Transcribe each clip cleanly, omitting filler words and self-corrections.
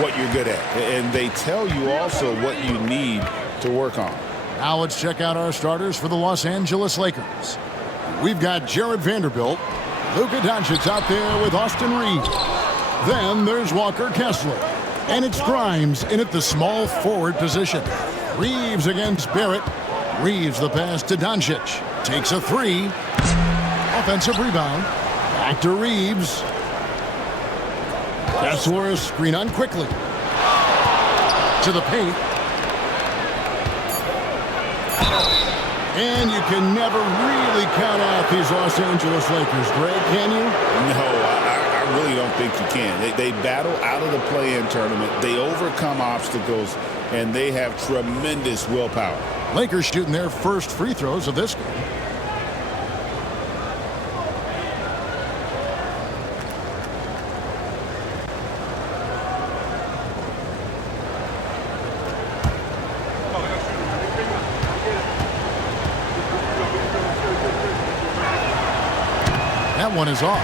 what you're good at, and they tell you also what you need to work on. Now let's check out our starters for the Los Angeles Lakers. We've got Jared Vanderbilt, Luka Doncic out there with Austin Reeves. Then there's Walker Kessler, and it's Grimes in at the small forward position. Reeves against Barrett. Reeves the pass to Doncic. Takes a three. Offensive rebound. Back to Reeves. Kessler a screen on quickly. To the paint. And you can never really count out these Los Angeles Lakers, Greg, can you? No, I really don't think you can. They battle out of the play-in tournament. They overcome obstacles, and they have tremendous willpower. Lakers shooting their first free throws of this game. That one is off.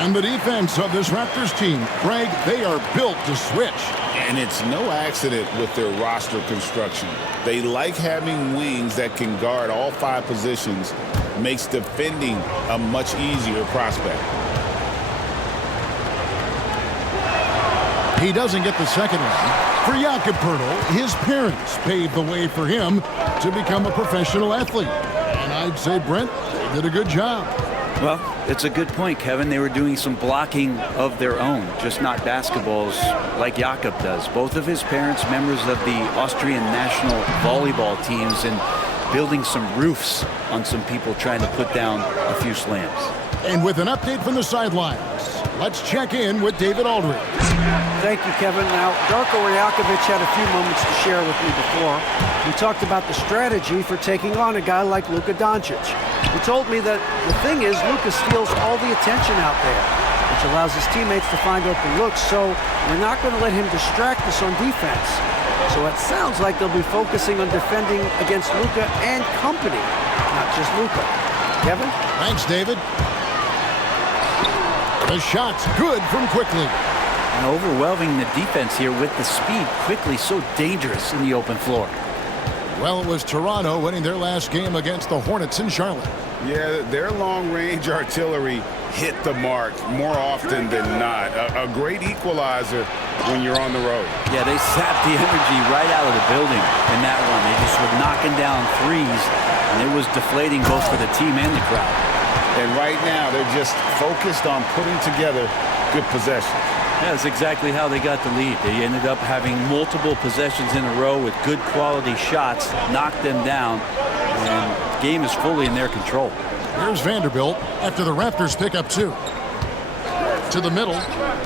And the defense of this Raptors team, Greg, they are built to switch. And it's no accident with their roster construction. They like having wings that can guard all 5 positions. Makes defending a much easier prospect. He doesn't get the second one. For Jakob Poeltl, his parents paved the way for him to become a professional athlete. And I'd say, Brent, they did a good job. Well, it's a good point, Kevin. They were doing some blocking of their own, just not basketballs like Jakob does. Both of his parents, members of the Austrian national volleyball teams, and building some roofs on some people trying to put down a few slams. And with an update from the sidelines, let's check in with David Aldridge. Thank you, Kevin. Now, Darko Rajakovic had a few moments to share with me before. We talked about the strategy for taking on a guy like Luka Doncic. He told me that the thing is Luka steals all the attention out there, which allows his teammates to find open looks, so we're not going to let him distract us on defense. So it sounds like they'll be focusing on defending against Luka and company, not just Luka. Kevin? Thanks, David. The shot's good from Quickly. And overwhelming the defense here with the speed. Quickly so dangerous in the open floor. Well, it was Toronto winning their last game against the Hornets in Charlotte. Yeah, their long-range artillery hit the mark more often than not. A great equalizer when you're on the road. Yeah, they sapped the energy right out of the building in that one. They just were knocking down threes, and it was deflating both for the team and the crowd. And right now, they're just focused on putting together good possessions. Yeah, that's exactly how they got the lead. They ended up having multiple possessions in a row with good quality shots, knocked them down, and the game is fully in their control. Here's Vanderbilt after the Raptors pick up 2. To the middle,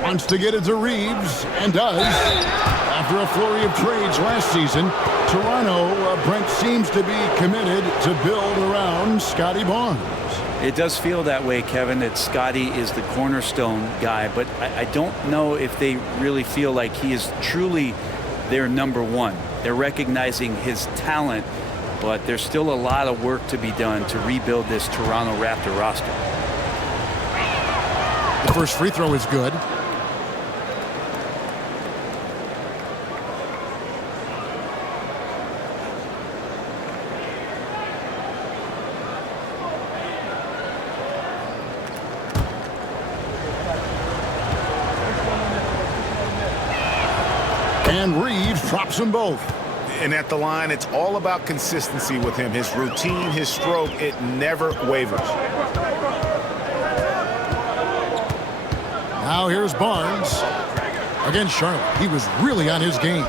wants to get it to Reeves, and does. After a flurry of trades last season, Toronto, Brent, seems to be committed to build around Scotty Barnes. It does feel that way, Kevin, that Scotty is the cornerstone guy, but I don't know if they really feel like he is truly their number one. They're recognizing his talent, but there's still a lot of work to be done to rebuild this Toronto Raptor roster. The first free throw is good. And Reeves drops them both. And at the line, it's all about consistency with him. His routine, his stroke, it never wavers. Now here's Barnes. Against Charlotte, he was really on his game.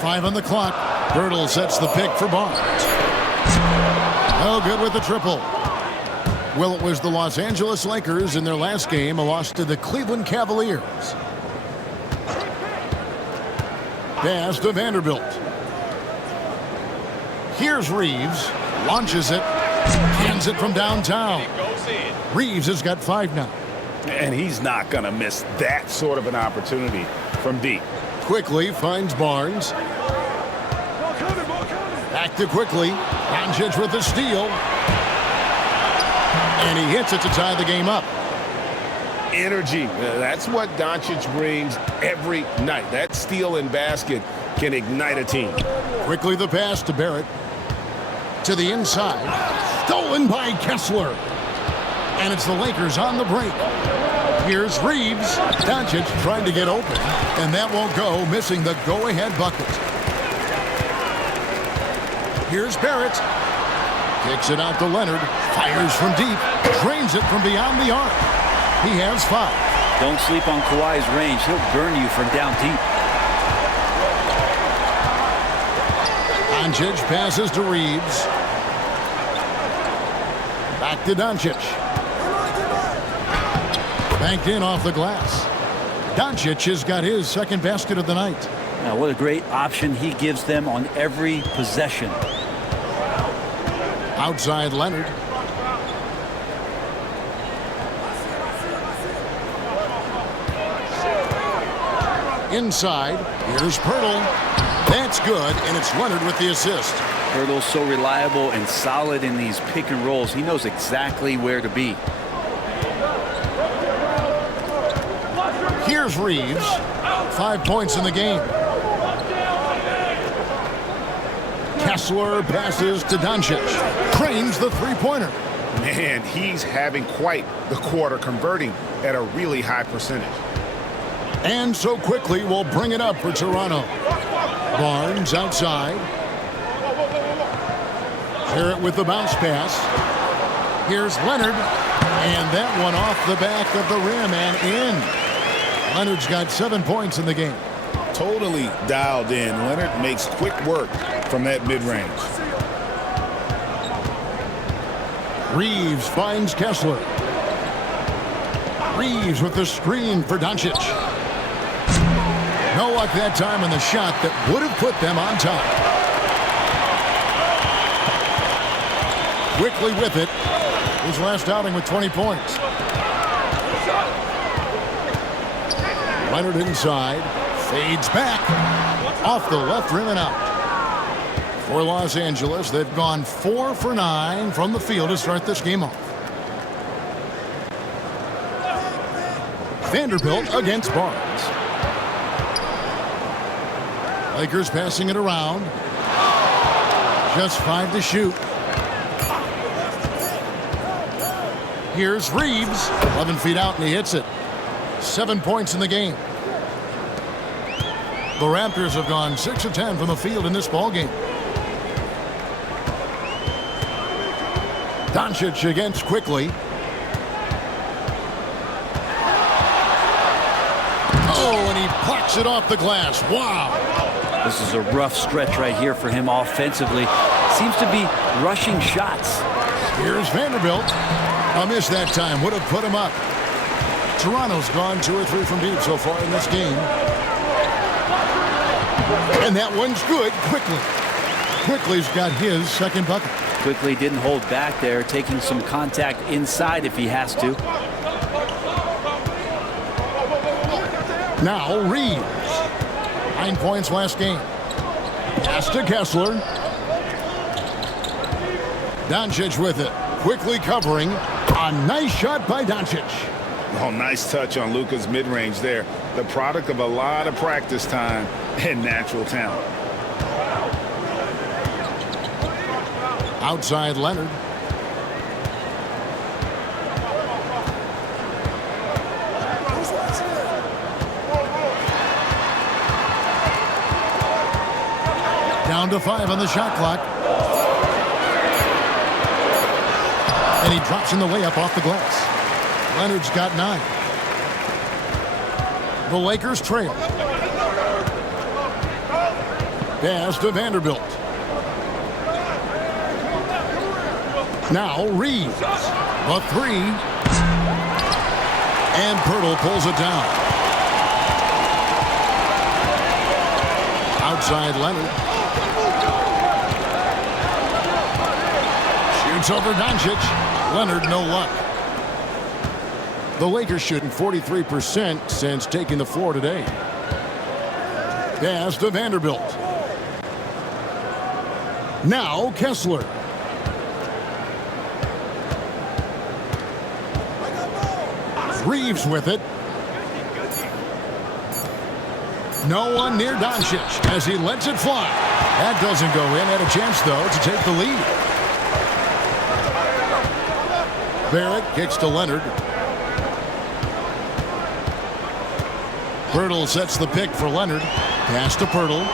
Five on the clock. Poeltl sets the pick for Barnes. No good with the triple. Well, it was the Los Angeles Lakers in their last game, a loss to the Cleveland Cavaliers. Pass to Vanderbilt. Here's Reeves. Launches it. Hands it from downtown. Reeves has got 5 now. And he's not going to miss that sort of an opportunity from deep. Quickly finds Barnes. Back to Quickly. Doncic with the steal. And he hits it to tie the game up. Energy. That's what Doncic brings every night. That steal and basket can ignite a team. Quickly the pass to Barrett. To the inside. Stolen by Kessler. And it's the Lakers on the break. Here's Reeves. Doncic trying to get open. And that won't go, missing the go-ahead bucket. Here's Barrett. Kicks it out to Leonard. Fires from deep. Drains it from beyond the arc. He has 5. Don't sleep on Kawhi's range. He'll burn you from down deep. Doncic passes to Reeves. Back to Doncic. Banked in off the glass. Doncic has got his second basket of the night. Now, what a great option he gives them on every possession. Outside Leonard. Inside, here's Pirtle. That's good, and it's Leonard with the assist. Pirtle's so reliable and solid in these pick and rolls. He knows exactly where to be. Here's Reeves. 5 points in the game. Kessler passes to Doncic. Cranes the three-pointer. Man, he's having quite the quarter, converting at a really high percentage. And so quickly we'll bring it up for Toronto. Barnes outside. Barrett with the bounce pass. Here's Leonard. And that one off the back of the rim and in. Leonard's got 7 points in the game. Totally dialed in. Leonard makes quick work from that mid-range. Reeves finds Kessler. Reeves with the screen for Doncic. No luck that time on the shot that would have put them on top. Quickly with it. His last outing with 20 points. Leonard inside. Fades back. Off the left rim and out. For Los Angeles, they've gone 4 for 9 from the field to start this game off. Vanderbilt against Barnes. Lakers passing it around. Just 5 to shoot. Here's Reeves. 11 feet out and he hits it. 7 points in the game. The Raptors have gone 6 of 10 from the field in this ballgame. Doncic against quickly. Oh, and he plucks it off the glass. Wow. This is a rough stretch right here for him offensively. Seems to be rushing shots. Here's Vanderbilt. A miss that time. Would have put him up. Toronto's gone 2 or 3 from deep so far in this game. And that one's good. Quickly. Quickly's got his second bucket. Quickly didn't hold back there, taking some contact inside if he has to. Now Reeves. 9 points last game. Pass to Kessler. Doncic with it. Quickly covering. A nice shot by Doncic. Oh, nice touch on Luka's mid-range there. The product of a lot of practice time and natural talent. Outside Leonard. Down to 5 on the shot clock. And he drops in the layup off the glass. Leonard's got 9. The Lakers trail. Pass to Vanderbilt. Now Reeves. A 3. And Pirtle pulls it down. Outside Leonard. Shoots over Doncic. Leonard no luck. The Lakers shooting 43% since taking the floor today. Pass to Vanderbilt. Now Kessler. Reeves with it. No one near Doncic as he lets it fly. That doesn't go in. Had a chance, though, to take the lead. Barrett kicks to Leonard. Pirtle sets the pick for Leonard. Pass to Pirtle.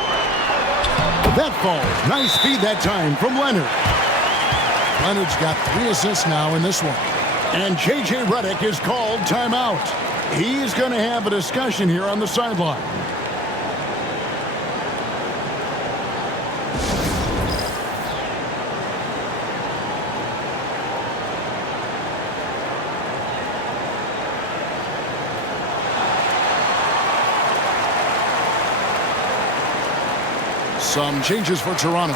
That falls. Nice feed that time from Leonard. Leonard's got 3 assists now in this one. And J.J. Redick is called timeout. He's going to have a discussion here on the sideline. Some changes for Toronto.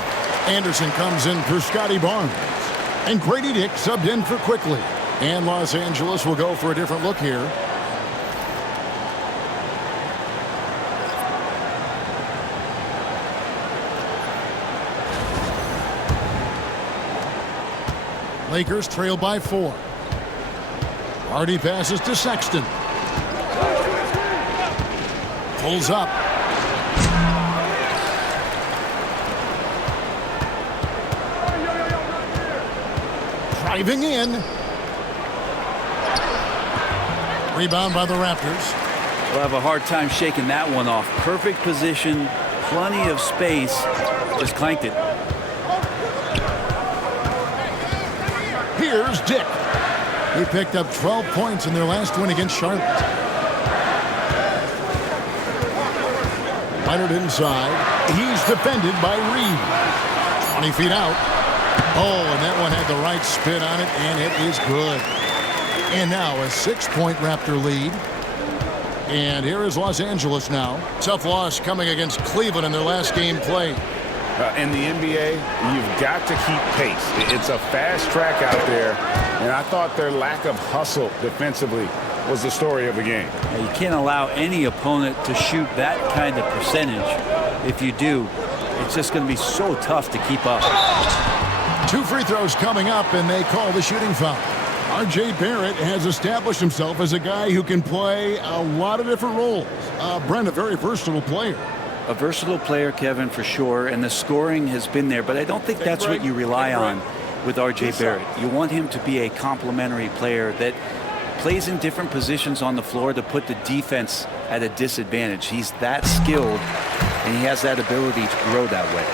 Anderson comes in for Scotty Barnes. And Grady Dick subbed in for Quickly. And Los Angeles will go for a different look here. Lakers trail by 4. Hardy passes to Sexton. Pulls up. Driving in. Rebound by the Raptors. We'll have a hard time shaking that one off. Perfect position, plenty of space. Just clanked it. Here's Dick. He picked up 12 points in their last win against Charlotte. Leonard inside. He's defended by Reed. 20 feet out. Oh, and that one had the right spin on it, and it is good. And now a 6-point Raptor lead. And here is Los Angeles now. Tough loss coming against Cleveland in their last game played. In the NBA, you've got to keep pace. It's a fast track out there, and I thought their lack of hustle defensively was the story of the game. You can't allow any opponent to shoot that kind of percentage. If you do, it's just going to be so tough to keep up. 2 free throws coming up, and they call the shooting foul. R.J. Barrett has established himself as a guy who can play a lot of different roles. Brent, a very versatile player. A versatile player, Kevin, for sure, and the scoring has been there, but I don't think that's what you rely on with R.J. Barrett. You want him to be a complementary player that plays in different positions on the floor to put the defense at a disadvantage. He's that skilled, and he has that ability to grow that way.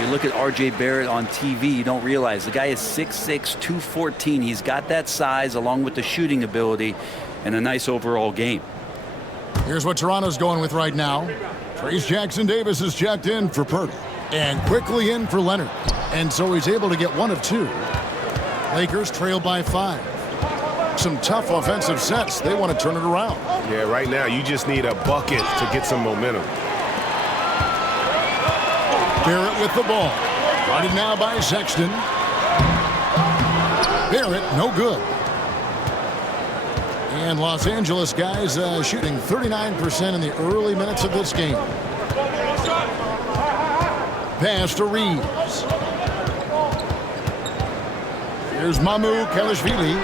You look at R.J. Barrett on TV, you don't realize the guy is 6'6", 214. He's got that size along with the shooting ability and a nice overall game. Here's what Toronto's going with right now. Trace Jackson-Davis is checked in for Pirtle and quickly in for Leonard. And so he's able to get 1 of 2. Lakers trail by 5. Some tough offensive sets. They want to turn it around. Yeah, right now you just need a bucket to get some momentum. Barrett with the ball. Guarded now by Sexton. Barrett, no good. And Los Angeles guys shooting 39% in the early minutes of this game. Pass to Reeves. Here's Mamu Kelishvili.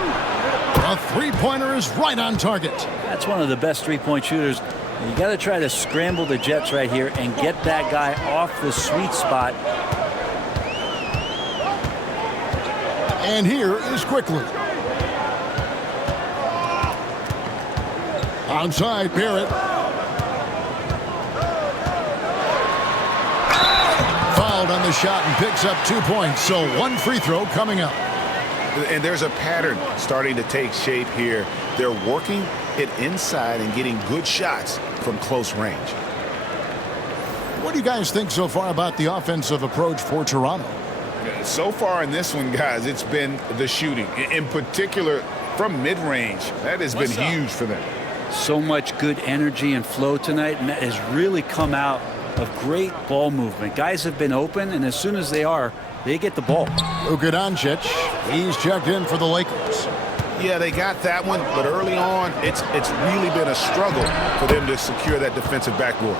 A three-pointer is right on target. That's one of the best three-point shooters. You got to try to scramble the Jets right here and get that guy off the sweet spot. And here is Quickly. Outside, Barrett. Fouled on the shot and picks up 2 points. So 1 free throw coming up. And there's a pattern starting to take shape here. They're working it inside and getting good shots from close range. What do you guys think so far about the offensive approach for Toronto? So far in this one, guys, it's been the shooting. In particular, from mid-range. That has been huge for them. So much good energy and flow tonight, and that has really come out of great ball movement. Guys have been open, and as soon as they are, they get the ball. Luka Doncic, he's checked in for the Lakers. Yeah, they got that one, but early on, it's really been a struggle for them to secure that defensive backboard.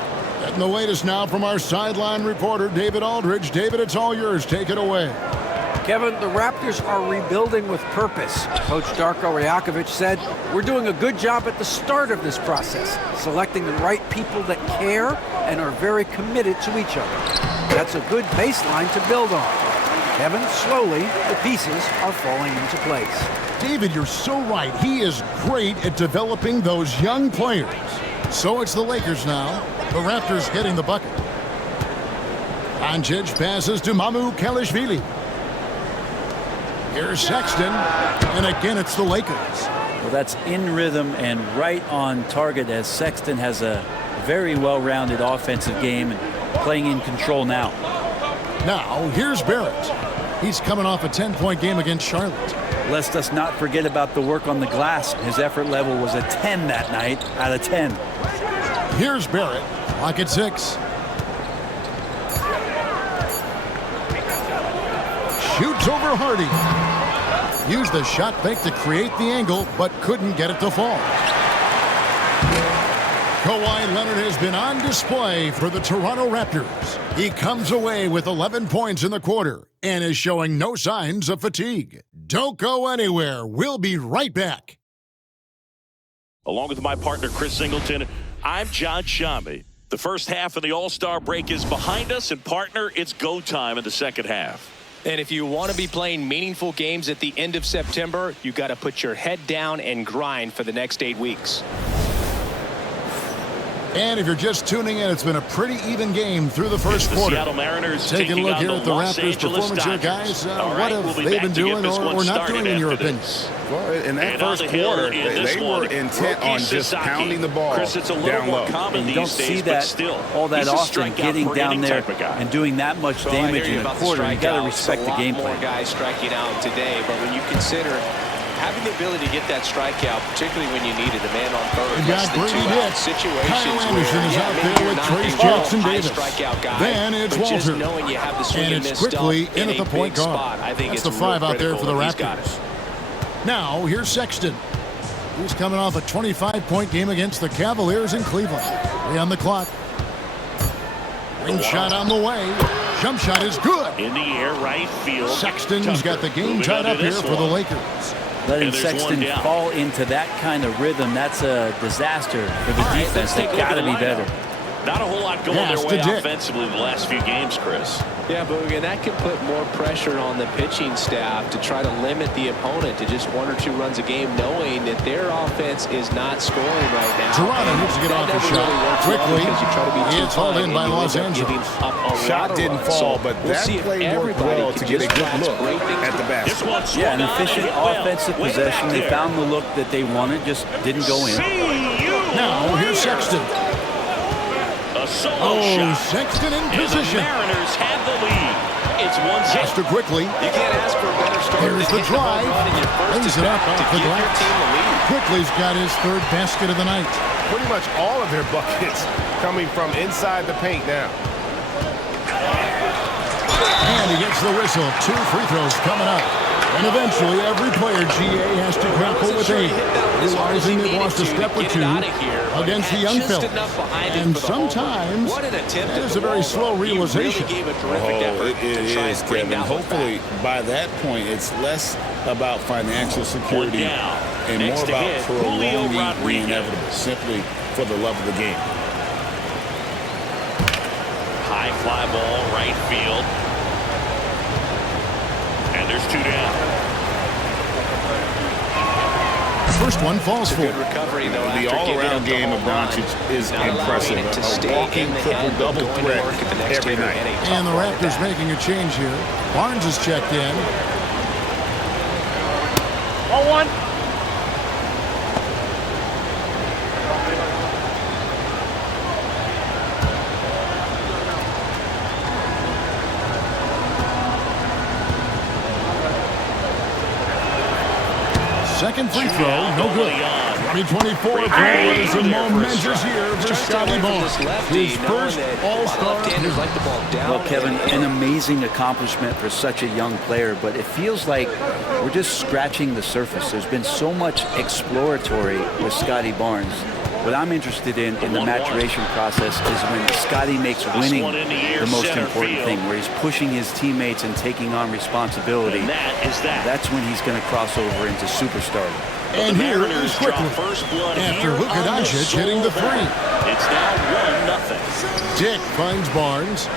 And the latest now from our sideline reporter, David Aldridge. David, it's all yours. Take it away. Kevin, the Raptors are rebuilding with purpose. Coach Darko Rajakovic said, "We're doing a good job at the start of this process, selecting the right people that care and are very committed to each other." That's a good baseline to build on. Kevin, slowly, the pieces are falling into place. David, you're so right. He is great at developing those young players. So it's the Lakers now. The Raptors getting the bucket. Doncic passes to Mamu Kelishvili. Here's Sexton, and again it's the Lakers. Well, that's in rhythm and right on target as Sexton has a very well-rounded offensive game and playing in control now. Now, here's Barrett. He's coming off a 10-point game against Charlotte. Let us not forget about the work on the glass. His effort level was a 10 that night out of 10. Here's Barrett. Clock at 6. Shoots over Hardy. Used the shot fake to create the angle, but couldn't get it to fall. Kawhi Leonard has been on display for the Toronto Raptors. He comes away with 11 points in the quarter and is showing no signs of fatigue. Don't go anywhere. We'll be right back. Along with my partner, Chris Singleton, I'm John Shambi. The first half of the All-Star break is behind us, and partner, it's go time in the second half. And if you want to be playing meaningful games at the end of September, you got to put your head down and grind for the next 8 weeks. And if you're just tuning in, it's been a pretty even game through the first quarter. Seattle Mariners taking a look here at the Los Raptors' Angeles performance here, Dodgers. guys. All What right, have we'll be they back been to get doing this or one not doing, started in your after opinion? this. Well, in that And first on the hill quarter, in this they were one, intent Roki on just Sasaki. pounding the ball Chris, it's a little down more low. common And you these don't days, see but that still, all that he's a often, strikeout getting per down inning there type of guy. and doing that much Well, I damage hear you in a about the quarter. You got to strikeouts. respect A the lot game more plan. guys striking out today, but when you consider having the ability to get that strikeout, particularly when you needed a man on third, We got less than Brady 2 Dick. out situations Kyle where, Anderson is out maybe there you're with not Trace the Jackson high Davis. strikeout guy, Then it's but just Walter. knowing you have the swing And and it's miss quickly stuff in at the a point big guard. spot. I think That's it's the 5 real out there for the critical that he's got Raptors. it. Now, here's Sexton. He's coming off a 25-point game against the Cavaliers in Cleveland. 3 on the clock. Ring shot on the way. Jump shot is good. In the air, right field. Sexton's Tucker got the game moving tied on up to here this for the one. Lakers. Letting And there's one Sexton down. fall into that kind of rhythm, that's a disaster for the All right, defense. let's They take a look got at to the be lineup. better. Not a whole lot going Pass their to way Dick. offensively the last few games, Chris. Yeah, but again, that can put more pressure on the pitching staff to try to limit the opponent to just 1 or 2 runs a game, knowing that their offense is not scoring right now. Toronto needs to get That off the never shot really works well quickly. because you try to be too It's hauled high in and by you Los end up giving Angeles. up a lot Shot of didn't runs. fall, So but we'll that see if play worked everybody well can to get a just good match look great things at the This basket. one's Yeah, an swung on and efficient hit well. offensive Way possession. back They there. found the look that they wanted, just didn't go in. See you Now, here's later. Sexton. A solo Oh, shot. Sexton in And the position. Mariners have the lead. It's 1-0. Faster quickly. You can't ask for a better start. Here's than the hitting a home drive. run in your first Brings it up attempt off to the give your glass. team the lead. Quickly's got his 3rd basket of the night. Pretty much all of their buckets coming from inside the paint now. And he gets the whistle. 2 free throws coming up. And eventually, every player, GA, has to grapple with aim, realizing they've lost a step or 2 against the young fellas. And sometimes, that is a very slow realization. Oh, it is, Kevin. Hopefully, by that point, it's less about financial security down. and Next more to about hit, Julio prolonging the Rodriguez. inevitable, simply for the love of the game. High fly ball, right field. And there's 2 down. First one falls for Good him. recovery, though, The after giving all-around up the game home of run. Doncic is Not allowing impressive. it to A stay walking in the head, but triple-double going to threat work at the next every hitter night. and a tough And the one at Raptors that. making a change here. Barnes is checked in. Second free throw, no good. 2024 is a momentous year for Scotty Barnes. His first All-Star. Like the ball down. Well, Kevin, an amazing accomplishment for such a young player, but it feels like we're just scratching the surface. There's been so much exploratory with Scotty Barnes. What I'm interested in the maturation process is when Scotty makes winning the most important thing, where he's pushing his teammates and taking on responsibility. That's when he's going to cross over into superstardom. And here is quickly, after Luka Doncic hitting the three. It's now 1-0. Dick finds Barnes.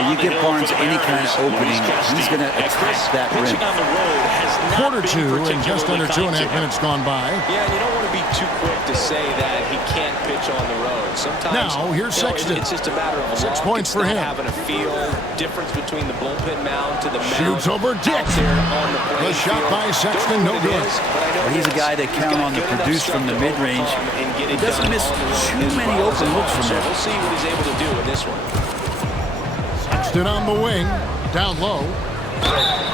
You give Barnes any kind of opening, he's going to attack that rim. Quarter two and just under 2.5 minutes gone by. Yeah, you don't want to be too quick to say that he can't pitch on the road. Sometimes now here's Sexton. It's just a matter of 6 points for him. Having a feel difference between the bullpen mound to the mound. Shoots over Dick. The shot by Sexton, no good. Well, he's a guy that count on to produce from the mid-range. He doesn't miss too many open looks from there. We'll see what he's able to do in this one. Sexton on the wing, down low.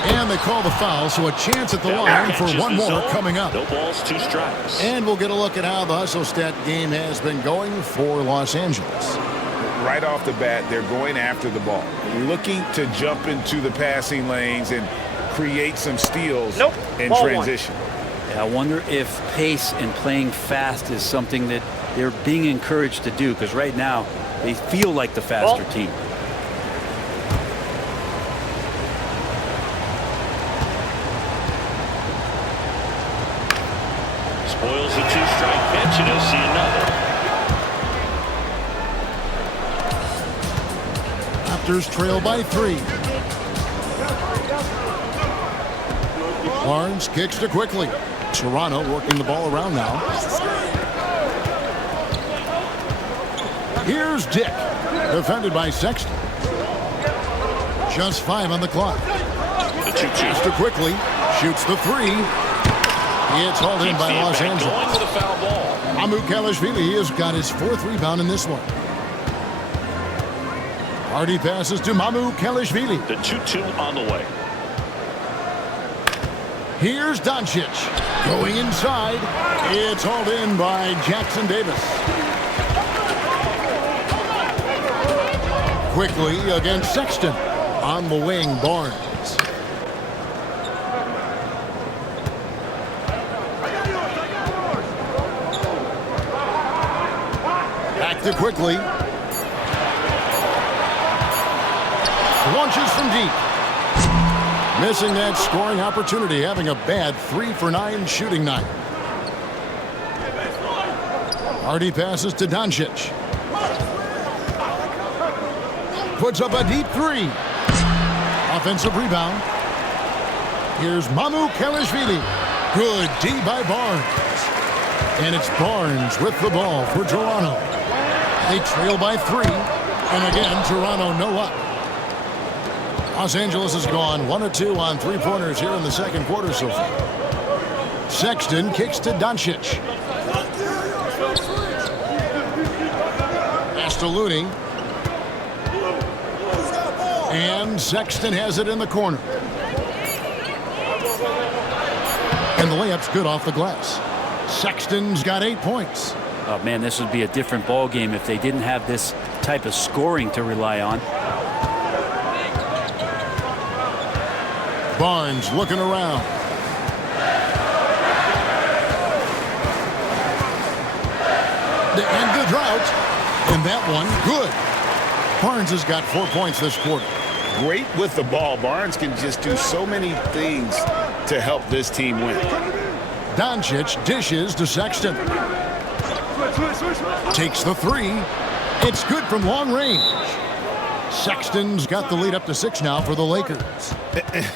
And they call the foul, so a chance at the line for one more coming up. No balls, 2 strikes. And we'll get a look at how the hustle stat game has been going for Los Angeles. Right off the bat, they're going after the ball, looking to jump into the passing lanes and create some steals in transition. Yeah, I wonder if pace and playing fast is something that they're being encouraged to do, because right now they feel like the faster team. Spoils a 2-strike pitch, and he'll see another. Raptors trail by 3. Barnes kicks to quickly. Toronto working the ball around now. Here's Dick, defended by Sexton. Just 5 on the clock. The 2-2. Pass to quickly, shoots the 3. It's hauled in by Los Angeles. Mamu Kelishvili has got his 4th rebound in this one. Hardy passes to Mamu Kelishvili. The 2-2 on the way. Here's Doncic going inside. It's hauled in by Jackson Davis. Quickly against Sexton. On the wing, Barnes. Back to quickly. Launches from deep. Missing that scoring opportunity, having a bad 3-for-9 shooting night. Hardy passes to Doncic. Puts up a deep 3. Offensive rebound. Here's Mamu Kelishvili. Good D by Barnes. And it's Barnes with the ball for Toronto. They trail by 3. And again, Toronto no up. Los Angeles has gone 1 of 2 on 3-pointers here in the second quarter so far. Sexton kicks to Doncic. Pass to Looney. And Sexton has it in the corner. And the layup's good off the glass. Sexton's got 8 points. Oh, man, this would be a different ball game if they didn't have this type of scoring to rely on. Barnes looking around. To end the drought. And that one, good. Barnes has got 4 points this quarter. Great with the ball. Barnes can just do so many things to help this team win. Doncic dishes to Sexton. Takes the 3. It's good from long range. Sexton's got the lead up to 6 now for the Lakers.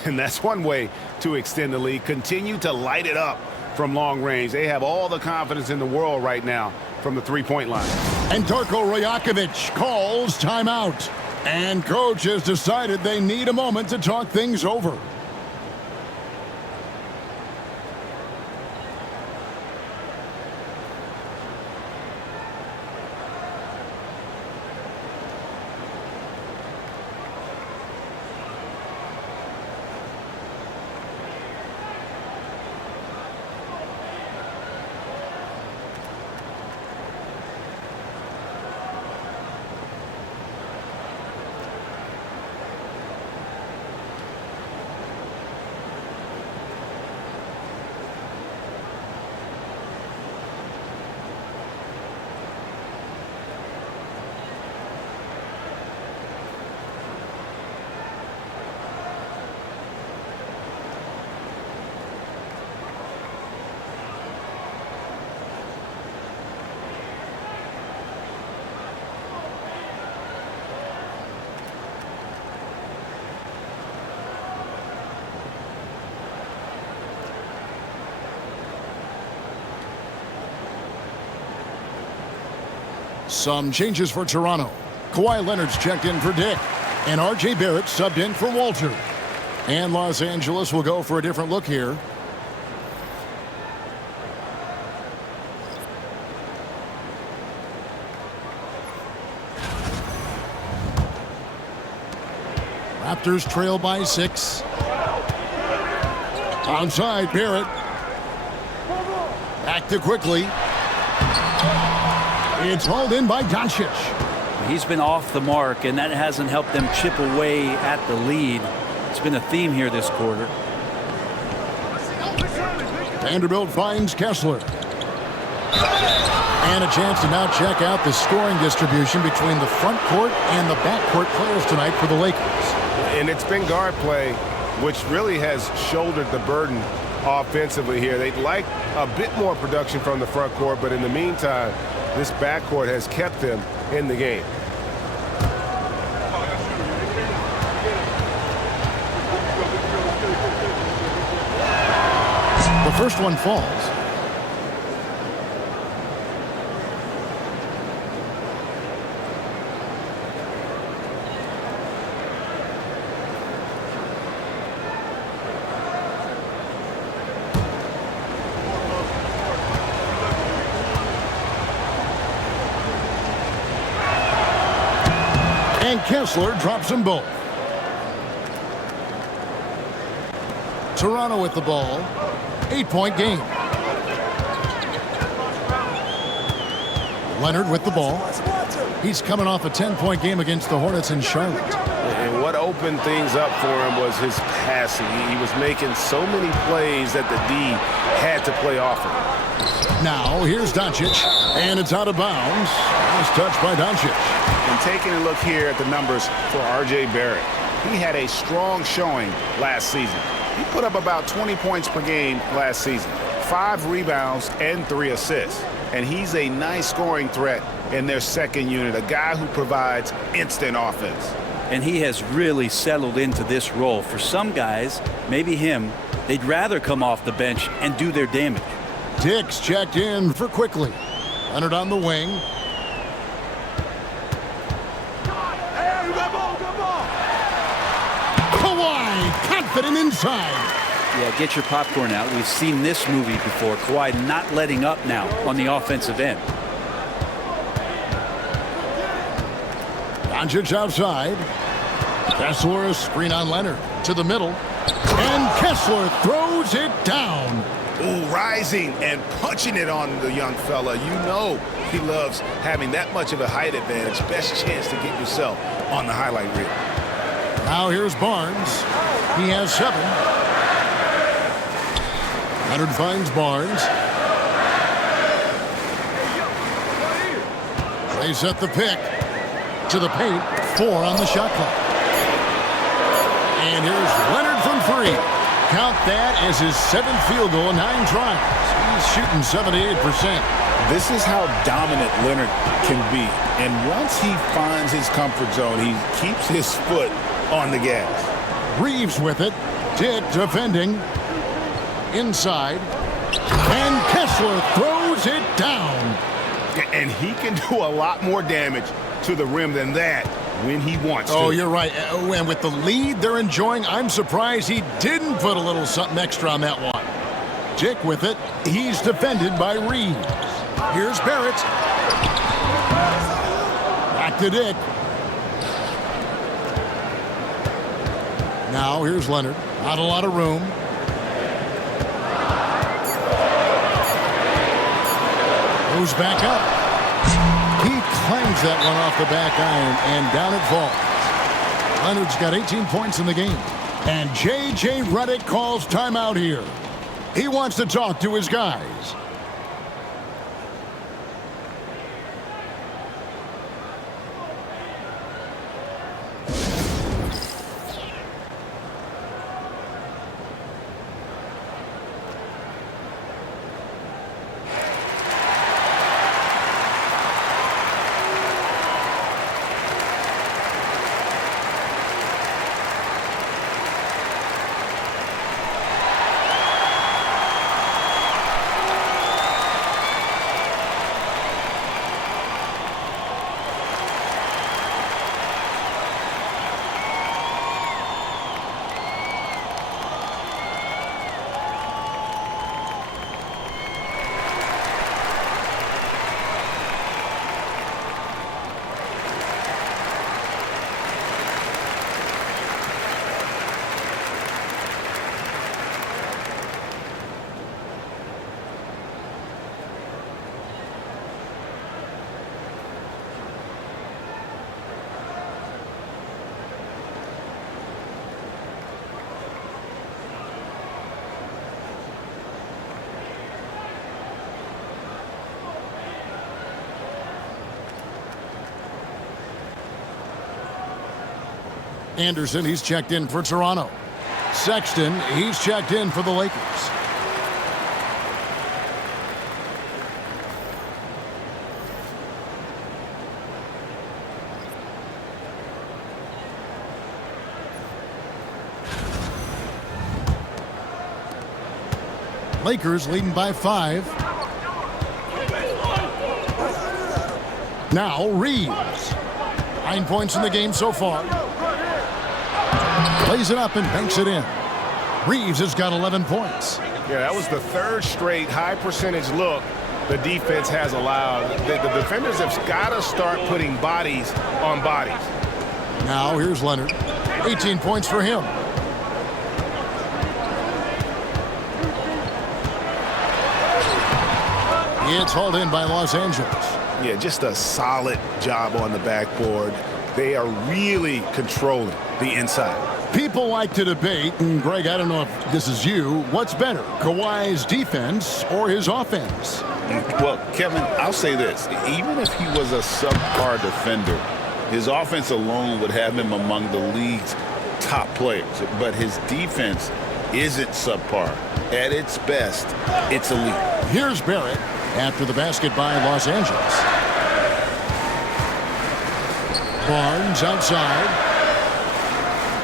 And that's one way to extend the lead. Continue to light it up from long range. They have all the confidence in the world right now from the 3-point line. And Darko Rajakovic calls timeout. And coach has decided they need a moment to talk things over. Some changes for Toronto. Kawhi Leonard's checked in for Dick. And R.J. Barrett subbed in for Walter. And Los Angeles will go for a different look here. Raptors trail by 6. Outside, Barrett. Back to quickly. It's hauled in by Doncic. He's been off the mark, and that hasn't helped them chip away at the lead. It's been a theme here this quarter. Vanderbilt finds Kessler. And a chance to now check out the scoring distribution between the front court and the back court players tonight for the Lakers. And it's been guard play, which really has shouldered the burden offensively here. They'd like a bit more production from the front court, but in the meantime, this backcourt has kept them in the game. The first one falls. And Kessler drops them both. Toronto with the ball. 8-point game. Leonard with the ball. He's coming off a 10-point game against the Hornets in Charlotte. And what opened things up for him was his passing. He was making so many plays that the D had to play off him. Now, here's Doncic, and it's out of bounds. Nice touch by Doncic. And taking a look here at the numbers for R.J. Barrett, he had a strong showing last season. He put up about 20 points per game last season, 5 rebounds and 3 assists. And he's a nice scoring threat in their second unit, a guy who provides instant offense. And he has really settled into this role. For some guys, maybe him, they'd rather come off the bench and do their damage. Dick's checked in for quickly. Leonard on the wing. Kawhi, confident inside. Yeah, get your popcorn out. We've seen this movie before. Kawhi not letting up now on the offensive end. Doncic outside. Kessler, a screen on Leonard. To the middle. And Kessler throws it down. Ooh, rising and punching it on the young fella. You know he loves having that much of a height advantage. Best chance to get yourself on the highlight reel. Now here's Barnes. He has 7. Leonard finds Barnes. They set the pick. To the paint. 4 on the shot clock. And here's Leonard from 3. Count that as his 7th field goal in 9 tries. He's shooting 78%. This is how dominant Leonard can be. And once he finds his comfort zone, he keeps his foot on the gas. Reeves with it. Dick defending. Inside. And Kessler throws it down. And he can do a lot more damage to the rim than that when he wants to. Oh, you're right. And with the lead they're enjoying, I'm surprised he didn't put a little something extra on that one. Dick with it. He's defended by Reeves. Here's Barrett. Back to Dick. Now here's Leonard. Not a lot of room. Goes back up. He clangs that one off the back iron, and down it falls. Leonard's got 18 points in the game. And J.J. Redick calls timeout here. He wants to talk to his guys. Anderson, he's checked in for Toronto. Sexton, he's checked in for the Lakers. Lakers leading by 5. Now Reeves. 9 points in the game so far. Plays it up and banks it in. Reeves has got 11 points. Yeah, that was the 3rd straight high percentage look the defense has allowed. The defenders have got to start putting bodies on bodies. Now here's Leonard. 18 points for him. It's hauled in by Los Angeles. Yeah, just a solid job on the backboard. They are really controlling the inside. People like to debate, and Greg, I don't know if this is you, what's better, Kawhi's defense or his offense? Well, Kevin, I'll say this. Even if he was a subpar defender, his offense alone would have him among the league's top players. But his defense isn't subpar. At its best, it's elite. Here's Barrett after the basket by Los Angeles. Barnes outside.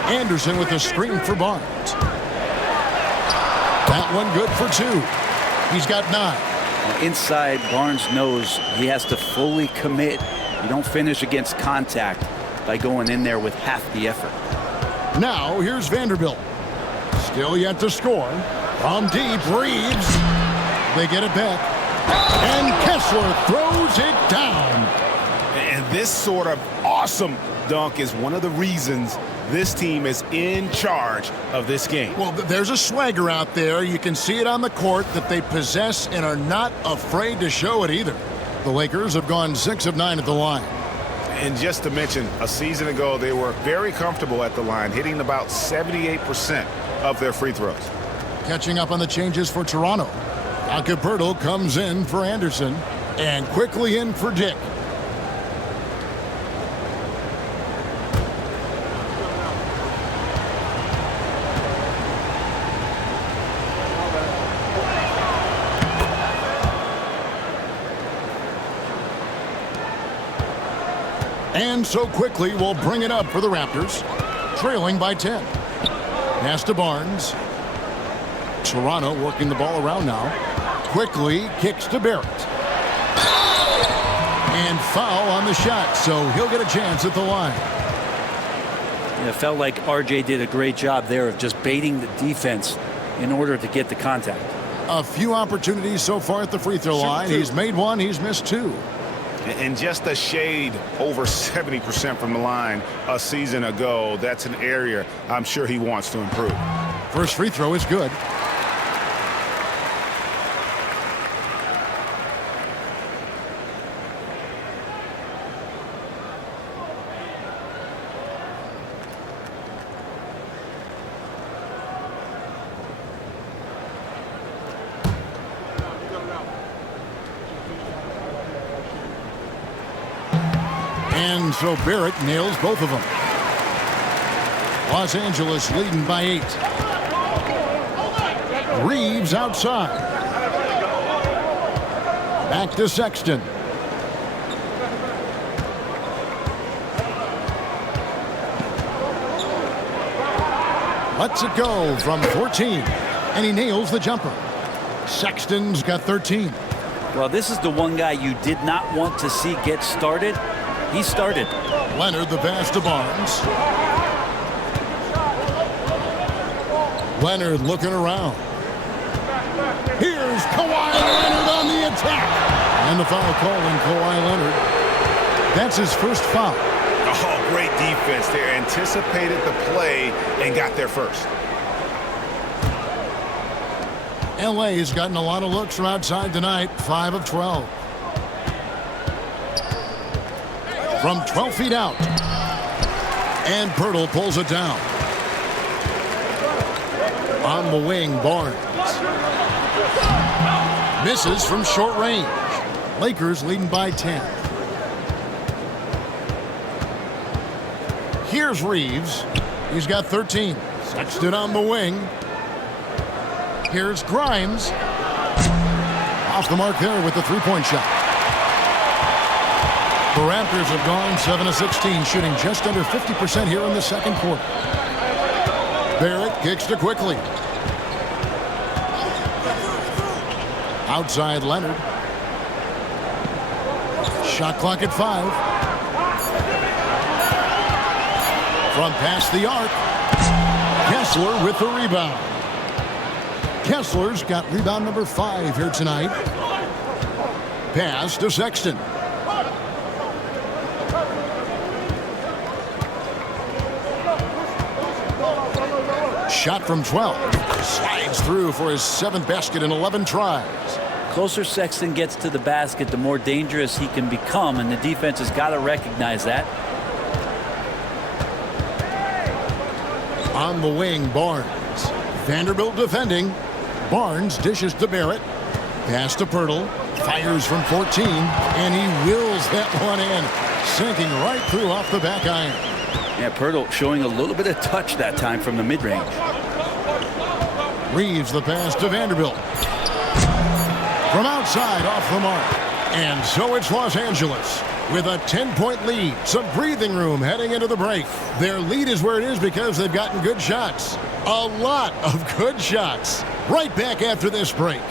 Anderson with a screen for Barnes. That one good for 2. He's got 9. Inside, Barnes knows he has to fully commit. You don't finish against contact by going in there with half the effort. Now here's Vanderbilt. Still yet to score. From deep, Reeves. They get it back. And Kessler throws it down. And this sort of awesome dunk is one of the reasons this team is in charge of this game. Well, there's a swagger out there. You can see it on the court that they possess and are not afraid to show it either. The Lakers have gone 6 of 9 at the line. And just to mention, a season ago, they were very comfortable at the line, hitting about 78% of their free throws. Catching up on the changes for Toronto. Acapurdo comes in for Anderson and quickly in for Dick. And so quickly we'll bring it up for the Raptors, trailing by 10. Pass to Barnes. Toronto working the ball around now. Quickly kicks to Barrett. And foul on the shot, so he'll get a chance at the line. It felt like RJ did a great job there of just baiting the defense in order to get the contact. A few opportunities so far at the free throw line. He's made 1, he's missed 2. And just a shade over 70% from the line a season ago. That's an area I'm sure he wants to improve. First free throw is good. And so Barrett nails both of them. Los Angeles leading by 8. Reeves outside. Back to Sexton. Lets it go from 14. And he nails the jumper. Sexton's got 13. Well, this is the one guy you did not want to see get started. He started. Leonard the pass to Barnes. Leonard looking around. Here's Kawhi Leonard on the attack. And the foul call on Kawhi Leonard. That's his first foul. Oh, great defense there. Anticipated the play and got there first. LA has gotten a lot of looks from outside tonight. 5 of 12. From 12 feet out. And Pirtle pulls it down. On the wing, Barnes. Misses from short range. Lakers leading by 10. Here's Reeves. He's got 13. Sexton on the wing. Here's Grimes. Off the mark there with the three-point shot. The Raptors have gone 7 of 16, shooting just under 50% here in the second quarter. Barrett kicks to quickly. Outside Leonard. Shot clock at 5. From past the arc. Kessler with the rebound. Kessler's got rebound number 5 here tonight. Pass to Sexton. Shot from 12. Slides through for his 7th basket in 11 tries. Closer Sexton gets to the basket, the more dangerous he can become, and the defense has got to recognize that. On the wing, Barnes. Vanderbilt defending. Barnes dishes to Barrett. Pass to Pirtle. Fires from 14, and he wills that one in. Sinking right through off the back iron. Yeah, Pirtle showing a little bit of touch that time from the mid-range. Reeves the pass to Vanderbilt. From outside, off the mark. And so it's Los Angeles with a 10-point lead. Some breathing room heading into the break. Their lead is where it is because they've gotten good shots. A lot of good shots. Right back after this break.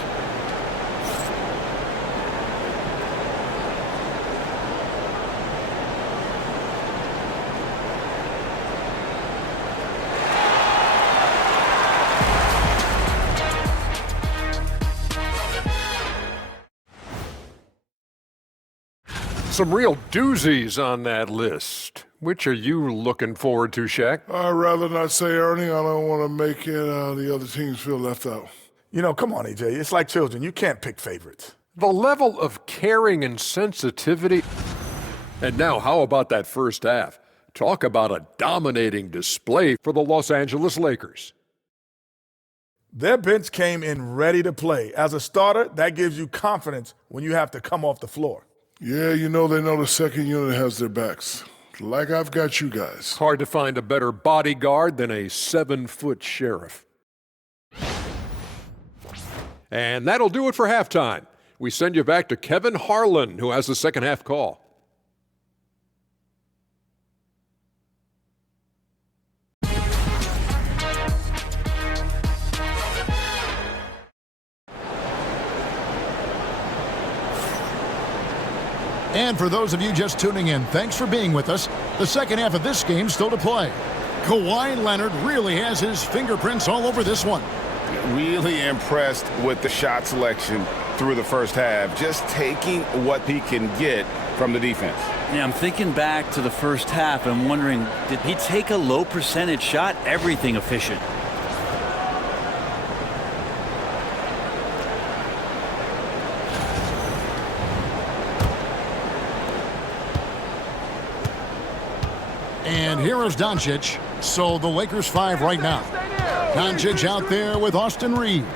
Some real doozies on that list. Which are you looking forward to, Shaq? I'd rather not say, Ernie. I don't want to make the other teams feel left out. You know, come on, AJ. It's like children. You can't pick favorites. The level of caring and sensitivity. And now, how about that first half? Talk about a dominating display for the Los Angeles Lakers. Their bench came in ready to play. As a starter, that gives you confidence when you have to come off the floor. Yeah, you know they know the second unit has their backs. Like I've got you guys. Hard to find a better bodyguard than a 7-foot sheriff. And that'll do it for halftime. We send you back to Kevin Harlan, who has the second half call. And for those of you just tuning in, thanks for being with us. The second half of this game still to play. Kawhi Leonard really has his fingerprints all over this one. Really impressed with the shot selection through the first half, just taking what he can get from the defense. Yeah, I'm thinking back to the first half and I'm wondering, did he take a low percentage shot? Everything efficient. And here is Doncic. So the Lakers 5 right now. Doncic out there with Austin Reeves.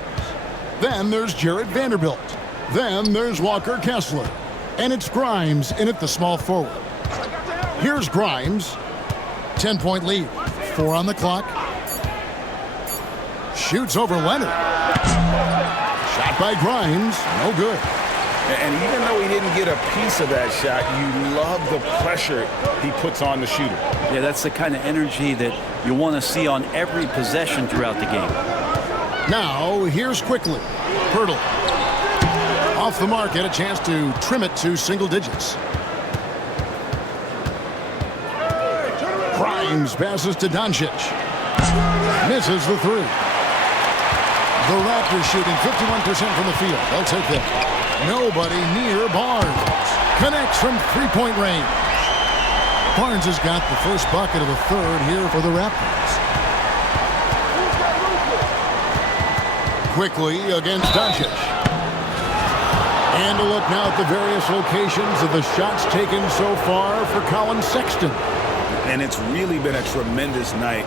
Then there's Jared Vanderbilt. Then there's Walker Kessler. And it's Grimes in at the small forward. Here's Grimes. 10-point lead. 4 on the clock. Shoots over Leonard. Shot by Grimes. No good. And even though he didn't get a piece of that shot, you love the pressure he puts on the shooter. Yeah, that's the kind of energy that you want to see on every possession throughout the game. Now, here's quickly. Pirtle. Off the mark, had a chance to trim it to single digits. Grimes passes to Doncic. Misses the three. The Raptors shooting 51% from the field. They'll take that. Nobody near Barnes. Connects from three-point range. Barnes has got the first bucket of the third here for the Raptors. Quickly against Doncic. And a look now at the various locations of the shots taken so far for Colin Sexton. And it's really been a tremendous night.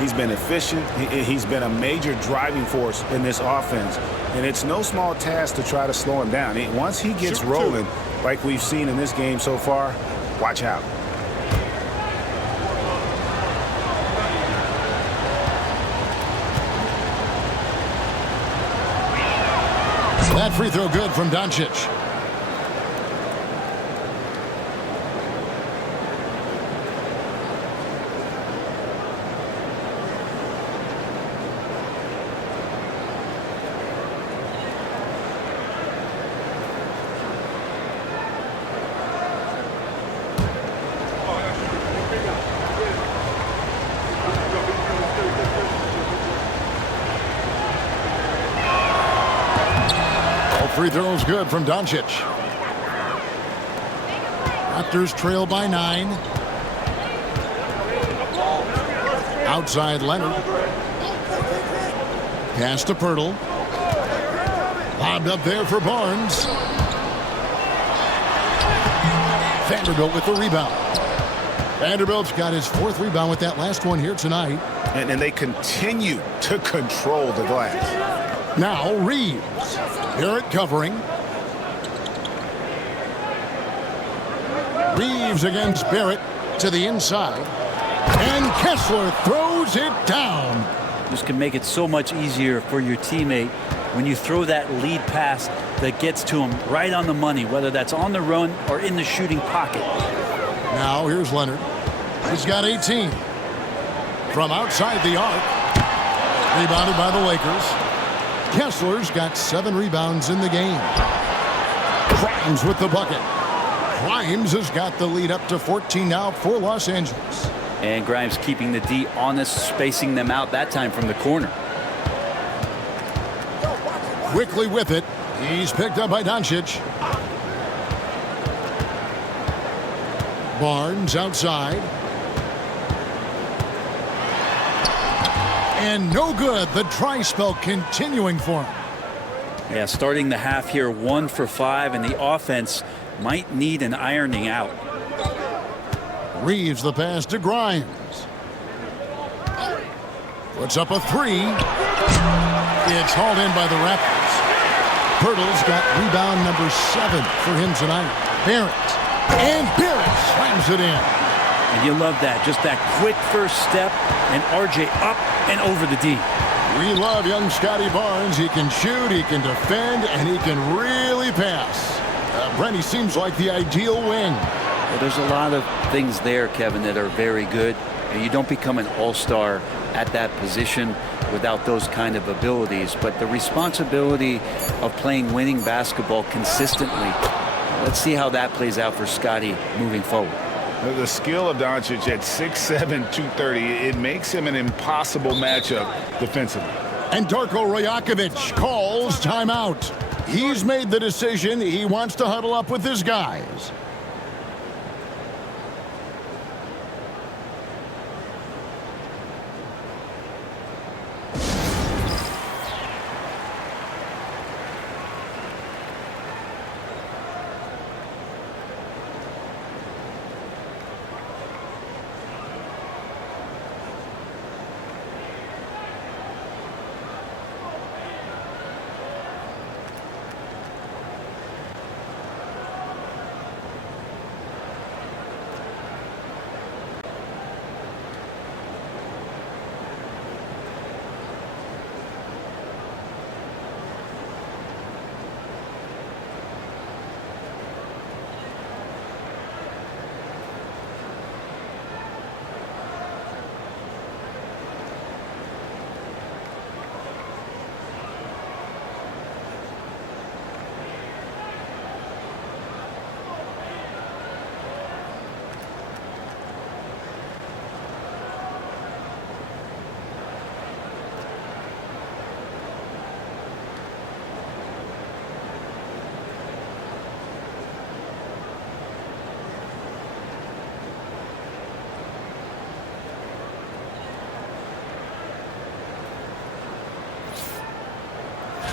He's been efficient. He's been a major driving force in this offense. And it's no small task to try to slow him down. Once he gets rolling, like we've seen in this game so far, watch out. That free throw good from Doncic. Free throws good from Doncic. Raptors trail by 9. Outside Leonard. Pass to Pirtle. Lobbed up there for Barnes. Vanderbilt with the rebound. Vanderbilt's got his 4th rebound with that last one here tonight. And they continue to control the glass. Now Reeves. Barrett covering. Reeves against Barrett to the inside. And Kessler throws it down. This can make it so much easier for your teammate when you throw that lead pass that gets to him right on the money, whether that's on the run or in the shooting pocket. Now here's Leonard. He's got 18. From outside the arc. Rebounded by the Lakers. Kessler's got 7 rebounds in the game. Grimes with the bucket. Grimes has got the lead up to 14 now for Los Angeles. And Grimes keeping the D honest, spacing them out that time from the corner. Quickly with it. He's picked up by Doncic. Barnes outside. And no good. The dry spell continuing for him. Yeah, starting the half here 1 for 5, and the offense might need an ironing out. Reeves the pass to Grimes. Puts up a 3. It's hauled in by the Raptors. Pirtle's got rebound number 7 for him tonight. Barrett. And Barrett slams it in. And you love that. Just that quick first step, and RJ up and over the D. We love young Scotty Barnes. He can shoot, he can defend, and he can really pass. Brent, he seems like the ideal wing. Well, there's a lot of things there, Kevin, that are very good. And you don't become an all-star at that position without those kind of abilities. But the responsibility of playing winning basketball consistently, let's see how that plays out for Scotty moving forward. The skill of Doncic at 6'7", 230, it makes him an impossible matchup defensively. And Darko Rajakovic calls timeout. He's made the decision. He wants to huddle up with his guys.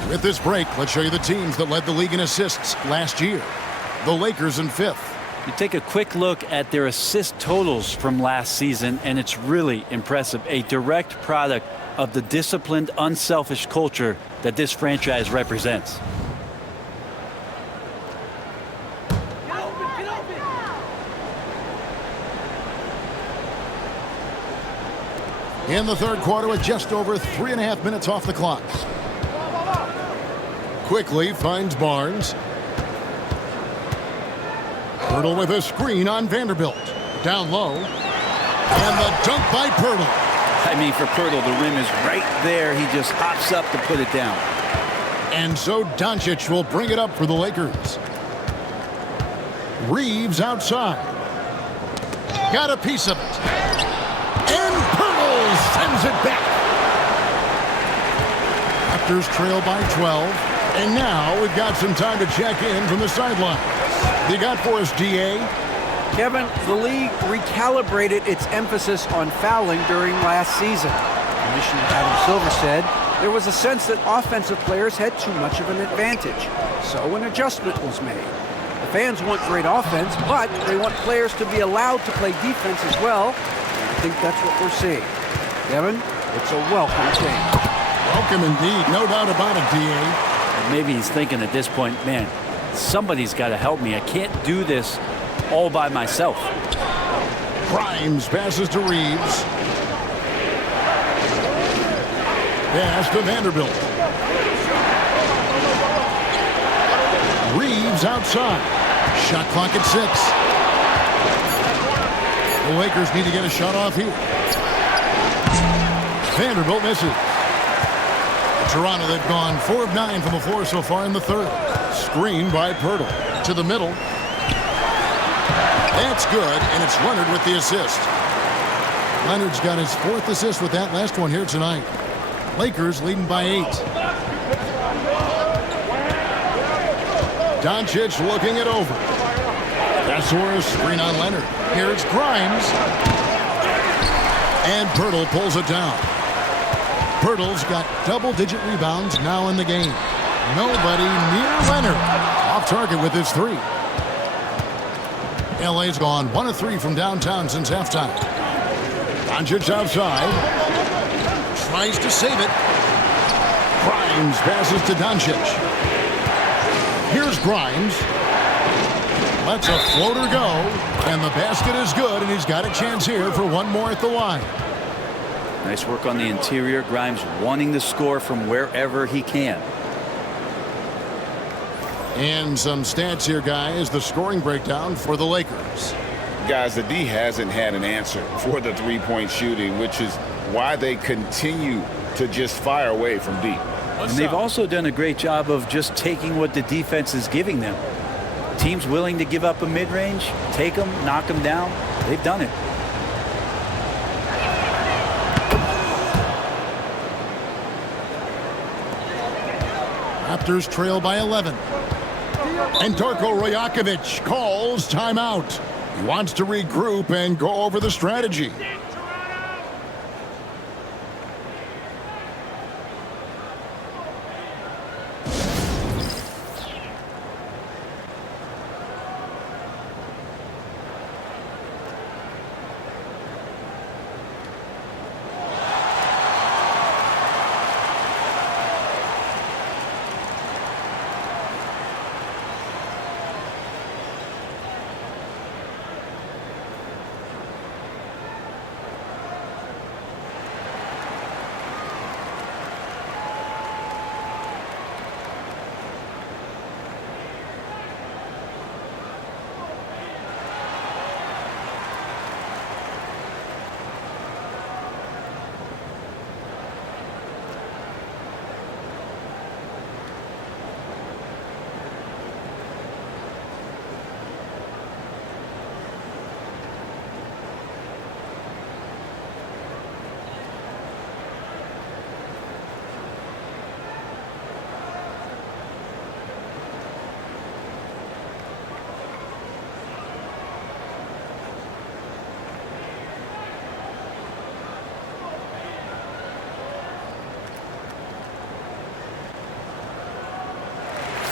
With this break, let's show you the teams that led the league in assists last year. The Lakers in 5th. You take a quick look at their assist totals from last season, and it's really impressive. A direct product of the disciplined, unselfish culture that this franchise represents. In the third quarter with just over 3.5 minutes off the clock. quickly finds Barnes. Pirtle with a screen on Vanderbilt. Down low. And the dunk by Pirtle. I mean, for Pirtle, the rim is right there. He just hops up to put it down. And so Doncic will bring it up for the Lakers. Reeves outside. Got a piece of it. And Pirtle sends it back. Raptors trail by 12. And now we've got some time to check in from the sideline. You got for us, DA? Kevin, the league recalibrated its emphasis on fouling during last season. Commissioner Adam Silver said there was a sense that offensive players had too much of an advantage. So an adjustment was made. The fans want great offense, but they want players to be allowed to play defense as well. And I think that's what we're seeing. Kevin, it's a welcome change. Welcome indeed, no doubt about it, DA. Maybe he's thinking at this point, man, somebody's got to help me. I can't do this all by myself. Grimes passes to Reeves. Pass to Vanderbilt. Reeves outside. Shot clock at 6. The Lakers need to get a shot off here. Vanderbilt misses. Toronto, they've gone 4 of 9 from the floor so far in the third. Screen by Pirtle. To the middle. That's good, and it's Leonard with the assist. Leonard's got his 4th assist with that last one here tonight. Lakers leading by 8. Doncic looking it over. That's where a screen on Leonard. Here's Grimes. And Pirtle pulls it down. Pirtle's got double-digit rebounds now in the game. Nobody near Leonard. Off target with his 3. LA's gone 1 of 3 from downtown since halftime. Doncic outside. Tries to save it. Grimes passes to Doncic. Here's Grimes. Lets a floater go. And the basket is good, and he's got a chance here for one more at the line. Nice work on the interior. Grimes wanting to score from wherever he can. And some stats here, guys. The scoring breakdown for the Lakers. Guys, the D hasn't had an answer for the three-point shooting, which is why they continue to just fire away from deep. And they've also done a great job of just taking what the defense is giving them. Teams willing to give up a mid-range, take them, knock them down. They've done it. Raptors trail by 11. And Darko Rajakovic calls timeout. He wants to regroup and go over the strategy.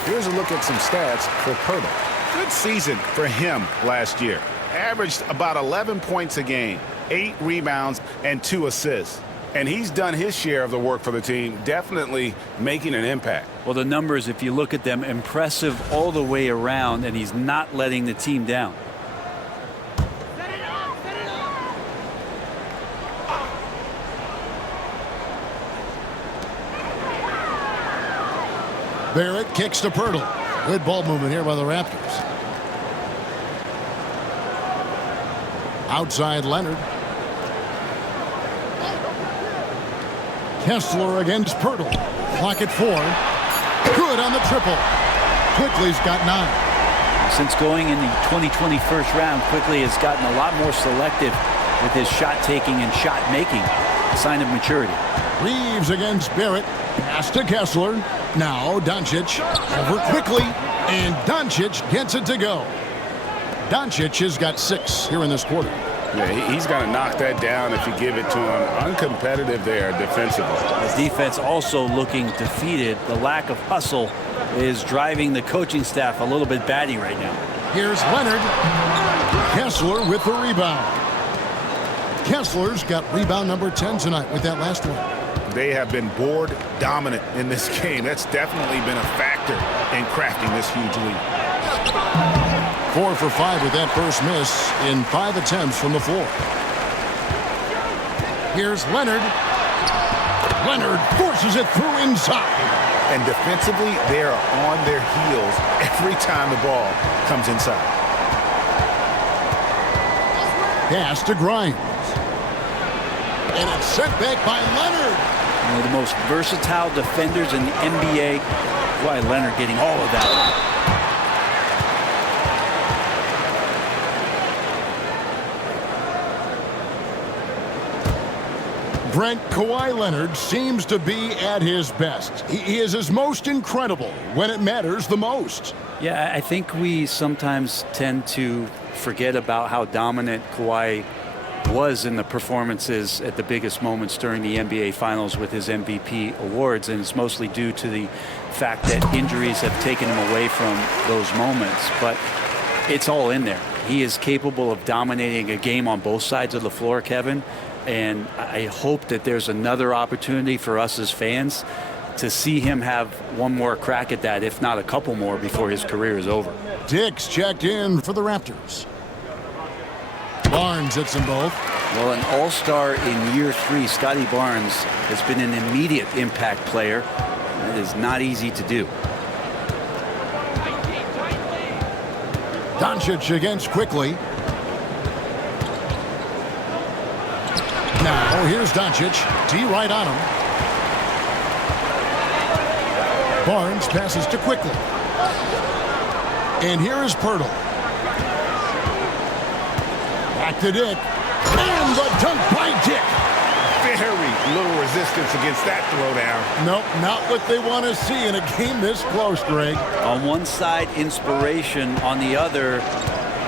Here's a look at some stats for Pirtle. Good season for him last year. Averaged about 11 points a game, 8 rebounds, and 2 assists. And he's done his share of the work for the team, definitely making an impact. Well, the numbers, if you look at them, impressive all the way around, and he's not letting the team down. Barrett kicks to Pirtle. Good ball movement here by the Raptors. Outside Leonard. Kessler against Pirtle. Clock at 4. Good on the triple. Quickly's got 9. Since going in the 2020 first round, Quickly has gotten a lot more selective with his shot taking and shot making. A sign of maturity. Reeves against Barrett. Pass to Kessler. Now Doncic over Quickly. And Doncic gets it to go. Doncic has got 6 here in this quarter. Yeah, he's going to knock that down if you give it to him. Uncompetitive there defensively. The defense also looking defeated. The lack of hustle is driving the coaching staff a little bit batty right now. Here's Leonard. Kessler with the rebound. Kessler's got rebound number 10 tonight with that last one. They have been board dominant in this game. That's definitely been a factor in crafting this huge lead. 4 for 5 with that first miss in 5 attempts from the floor. Here's Leonard. Leonard forces it through inside. And defensively, they are on their heels every time the ball comes inside. Pass to Grimes. And it's sent back by Leonard. One of the most versatile defenders in the NBA. Why Leonard getting all of that. Brent, Kawhi Leonard seems to be at his best. He is his most incredible when it matters the most. Yeah, I think we sometimes tend to forget about how dominant Kawhi was in the performances at the biggest moments during the NBA Finals with his MVP awards, and it's mostly due to the fact that injuries have taken him away from those moments. But it's all in there. He is capable of dominating a game on both sides of the floor, Kevin. And I hope that there's another opportunity for us as fans to see him have one more crack at that, if not a couple more, before his career is over. Dix checked in for the Raptors. Barnes hits them both. Well, an all-star in year 3, Scotty Barnes, has been an immediate impact player. It is not easy to do. Doncic against Quickly. Now, here's Doncic. D right on him. Barnes passes to Quickly. And here is Pirtle. Back to Dick. And the dunk by Dick. Very little resistance against that throwdown. Nope, not what they want to see in a game this close, Greg. On one side, inspiration. On the other,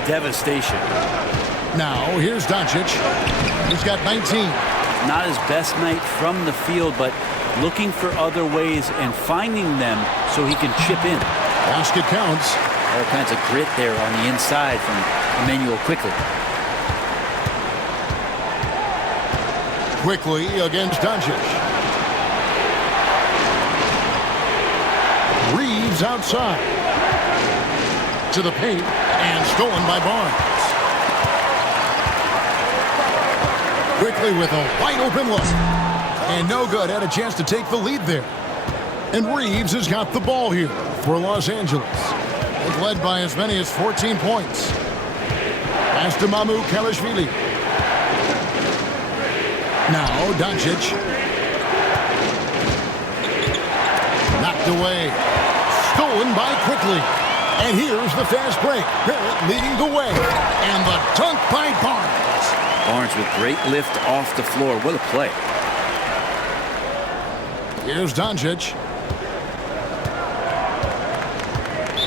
devastation. Now, here's Doncic. He's got 19. Not his best night from the field, but looking for other ways and finding them so he can chip in. Basket counts. All kinds of grit there on the inside from Emmanuel Quickly. Quickly against Doncic. Reeves outside. To the paint and stolen by Barnes. Quickly with a wide open look. And no good. Had a chance to take the lead there. And Reeves has got the ball here for Los Angeles. They've led by as many as 14 points. Pass to Kelishvili. Now Doncic. Knocked away. Stolen by Quickly. And here's the fast break. Barrett leading the way. And the dunk by Barnes. Barnes with great lift off the floor. What a play. Here's Doncic.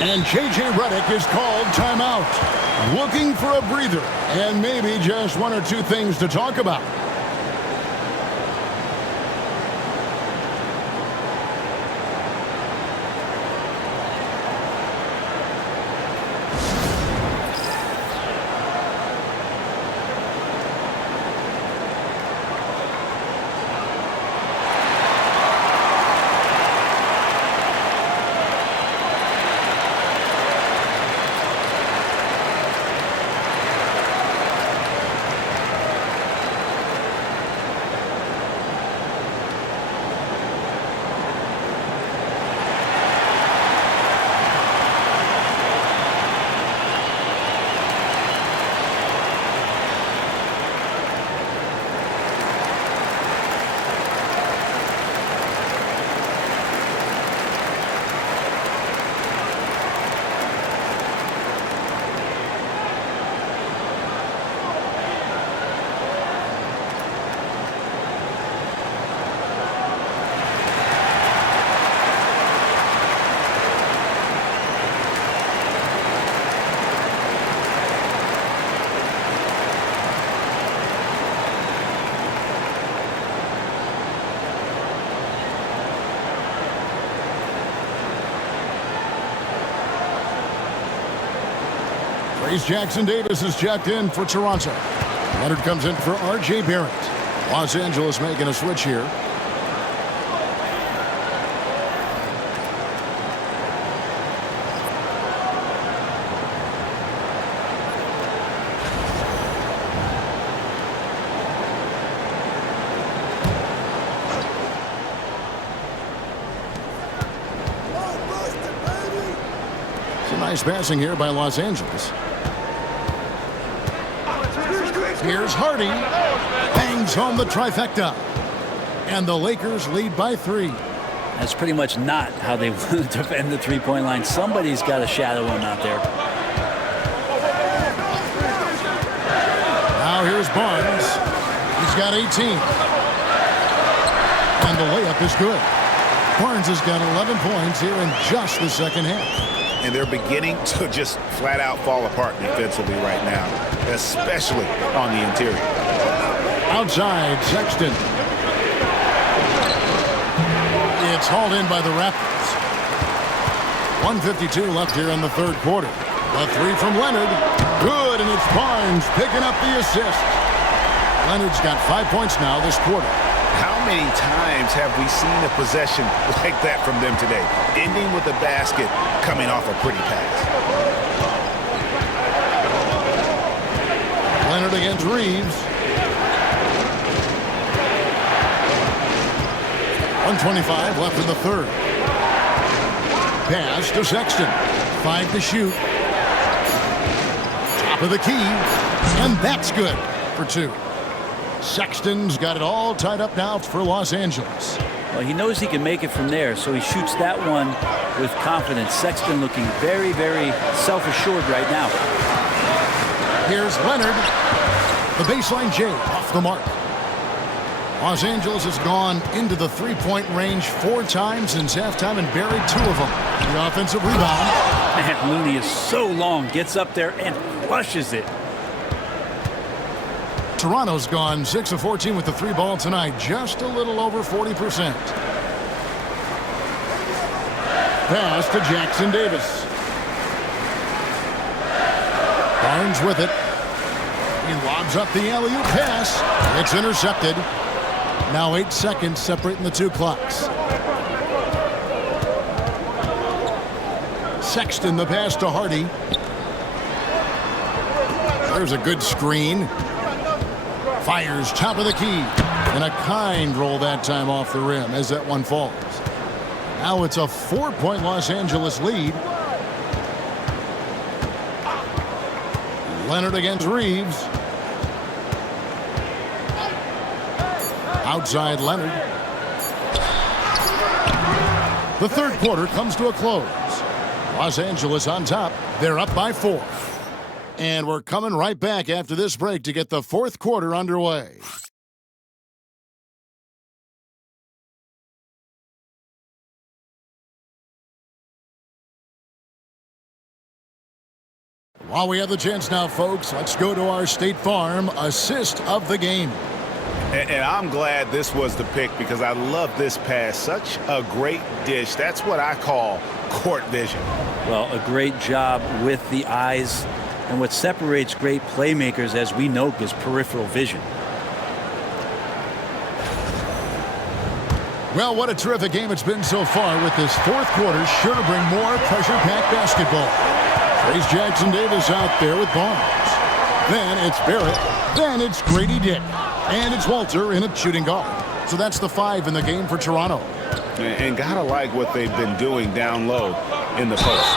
And J.J. Redick is called timeout. Looking for a breather and maybe just one or two things to talk about. Trace Jackson-Davis is checked in for Toronto. Leonard comes in for R.J. Barrett. Los Angeles making a switch here. Nice passing here by Los Angeles. Here's Hardy. Bangs home the trifecta. And the Lakers lead by 3. That's pretty much not how they want to defend the three-point line. Somebody's got to shadow him out there. Now here's Barnes. He's got 18. And the layup is good. Barnes has got 11 points here in just the second half. And they're beginning to just flat out fall apart defensively right now, especially on the interior. Outside, Sexton. It's hauled in by the Raptors. 1:52 left here in the third quarter. A 3 from Leonard. Good, and it's Barnes picking up the assist. Leonard's got 5 points now this quarter. How many times have we seen a possession like that from them today, ending with a basket coming off a pretty pass? Leonard against Reeves. 1:25 left in the third. Pass to Sexton. 5 to shoot. Top of the key. And that's good for 2. Sexton's got it all tied up now for Los Angeles. Well, he knows he can make it from there, so he shoots that one with confidence. Sexton looking very, very self-assured right now. Here's Leonard. The baseline J off the mark. Los Angeles has gone into the three-point range 4 times since halftime and buried 2 of them. The offensive rebound. Man, Looney is so long, gets up there and flushes it. Toronto's gone 6 of 14 with the 3 ball tonight, just a little over 40%. Pass to Jackson-Davis. Barnes with it. He lobs up the alley-oop pass. It's intercepted. Now 8 seconds separating the 2 clocks. Sexton the pass to Hardy. There's a good screen. Fires top of the key. And a kind roll that time off the rim as that one falls. Now it's a 4-point Los Angeles lead. Leonard against Reeves. Outside Leonard. The third quarter comes to a close. Los Angeles on top. They're up by 4. And we're coming right back after this break to get the fourth quarter underway. While we have the chance now, folks, let's go to our State Farm assist of the game. And I'm glad this was the pick because I love this pass. Such a great dish. That's what I call court vision. Well, a great job with the eyes. And what separates great playmakers, as we know, is peripheral vision. Well, what a terrific game it's been so far, with this fourth quarter sure to bring more pressure-packed basketball. Trace Jackson-Davis out there with Barnes. Then it's Barrett. Then it's Grady Dick. And it's Walter in at shooting guard. So that's the 5 in the game for Toronto. And gotta like what they've been doing down low in the post.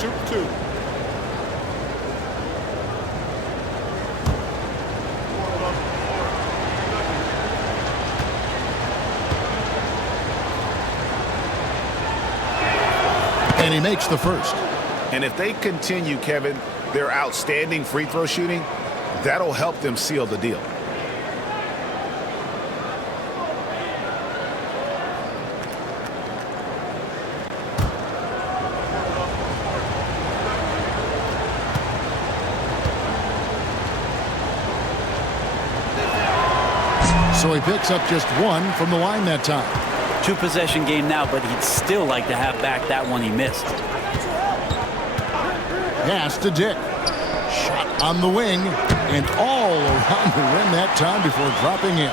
Shoot 2. And he makes the first. And if they continue, Kevin, their outstanding free throw shooting, that'll help them seal the deal. So he picks up just one from the line that time. 2-possession game now, but he'd still like to have back that one he missed. Pass to Dick. Shot on the wing and all around the rim that time before dropping in.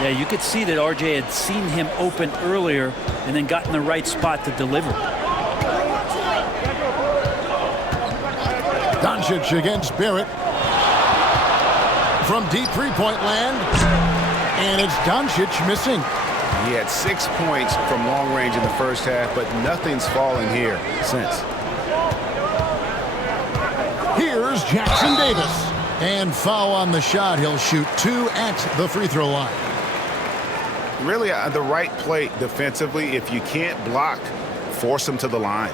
Yeah, you could see that RJ had seen him open earlier and then got in the right spot to deliver. Doncic against Barrett. From deep three-point land. And it's Doncic missing. He had 6 points from long range in the first half, but nothing's fallen here since. Here's Jackson Davis. And foul on the shot. He'll shoot 2 at the free throw line. Really the right play defensively. If you can't block, force him to the line.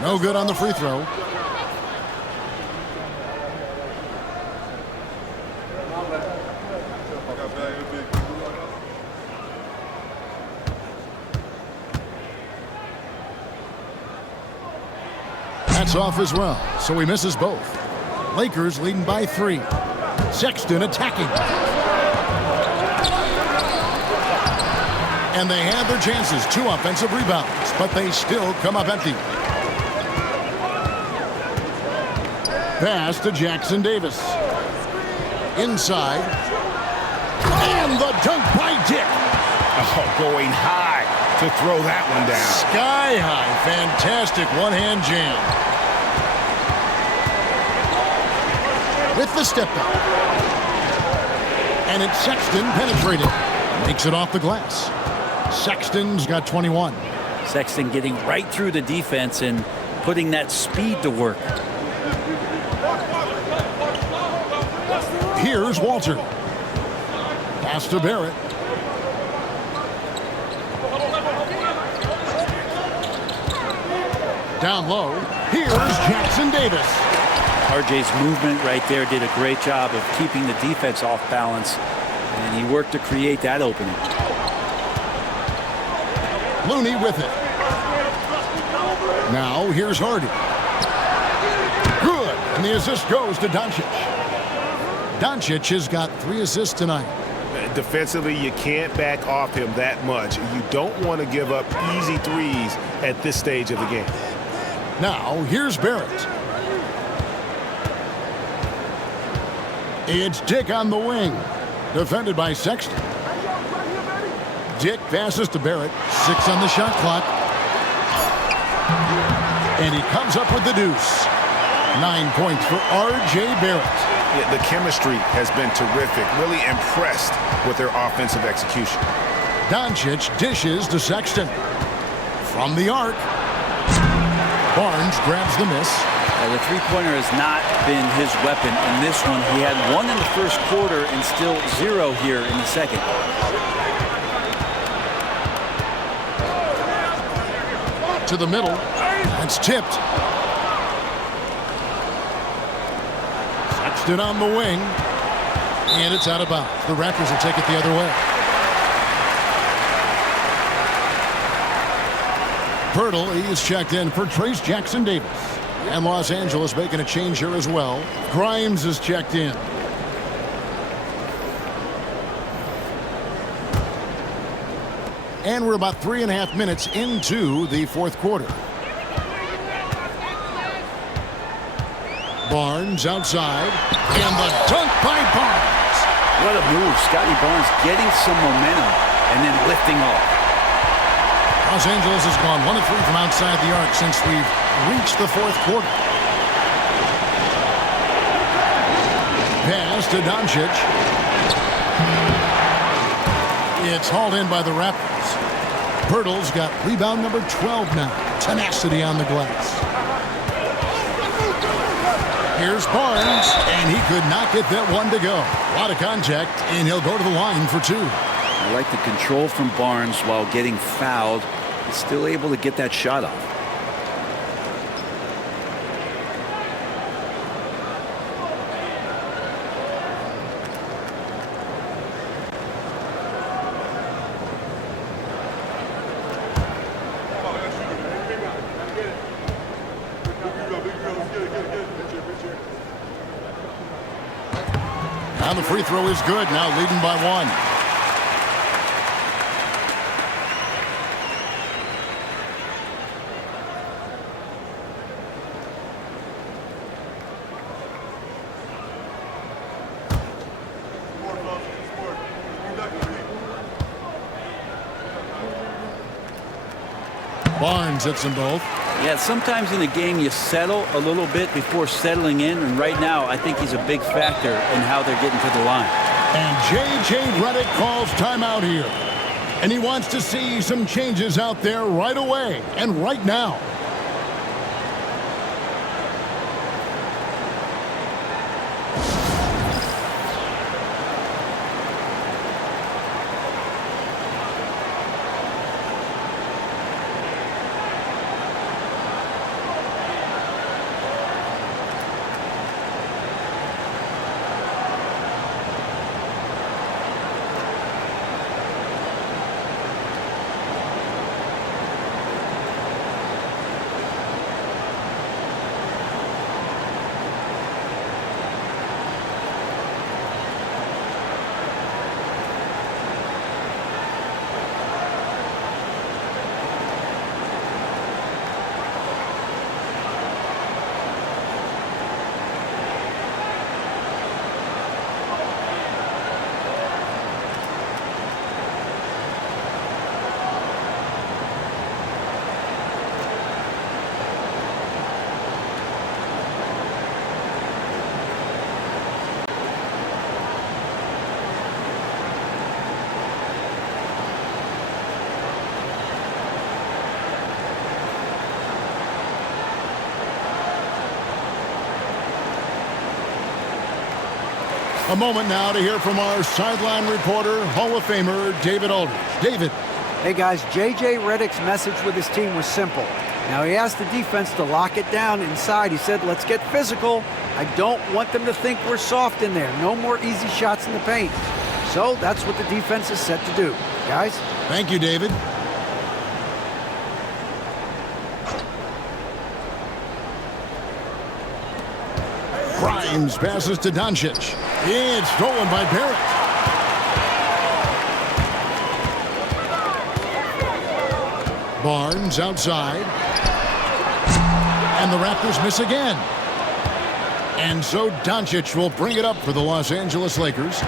No good on the free throw. That's off as well, so he misses both. Lakers leading by 3. Sexton attacking. And they had their chances. 2 offensive rebounds, but they still come up empty. Pass to Jackson Davis. Inside. And the dunk by Dick. Oh, going high to throw that one down. Sky high. Fantastic one-hand jam. With the step back. And it's Sexton penetrating. Makes it off the glass. Sexton's got 21. Sexton getting right through the defense and putting that speed to work. Here's Walter. Pass to Barrett. Down low. Here's Jackson Davis. RJ's movement right there did a great job of keeping the defense off balance, and he worked to create that opening. Looney with it. Now here's Hardy. Good. And the assist goes to Doncic. Doncic has got 3 assists tonight. Defensively, you can't back off him that much. You don't want to give up easy threes at this stage of the game. Now, here's Barrett. It's Dick on the wing. Defended by Sexton. Dick passes to Barrett. 6 on the shot clock. And he comes up with the deuce. 9 points for R.J. Barrett. Yeah, the chemistry has been terrific. Really impressed with their offensive execution. Doncic dishes to Sexton. From the arc. Barnes grabs the miss. The three-pointer has not been his weapon in this one. He had 1 in the first quarter and still 0 here in the second. To the middle. It's tipped. Sexton on the wing. And it's out of bounds. The Raptors will take it the other way. Pirtle, he is checked in for Trace Jackson Davis. And Los Angeles making a change here as well. Grimes is checked in. And we're about 3.5 minutes into the fourth quarter. Barnes outside. And the dunk by Barnes. What a move. Scotty Barnes getting some momentum and then lifting off. Los Angeles has gone 1 of 3 from outside the arc since we've reached the fourth quarter. Pass to Doncic. It's hauled in by the Raptors. Pirtle's got rebound number 12 now. Tenacity on the glass. Here's Barnes, and he could not get that one to go. A lot of contact, and he'll go to the line for 2. I like the control from Barnes while getting fouled. He's still able to get that shot off. And the free throw is good, now leading by 1. Barnes hits them both. Yeah, sometimes in the game you settle a little bit before settling in, and right now I think he's a big factor in how they're getting to the line. And J.J. Redick calls timeout here. And he wants to see some changes out there right away and right now. A moment now to hear from our sideline reporter, Hall of Famer David Aldridge. David. Hey guys, J.J. Redick's message with his team was simple. Now he asked the defense to lock it down inside. He said, let's get physical. I don't want them to think we're soft in there. No more easy shots in the paint. So that's what the defense is set to do. Guys? Thank you, David. Grimes passes to Doncic. It's stolen by Barrett. Barnes outside. And the Raptors miss again. And so Doncic will bring it up for the Los Angeles Lakers.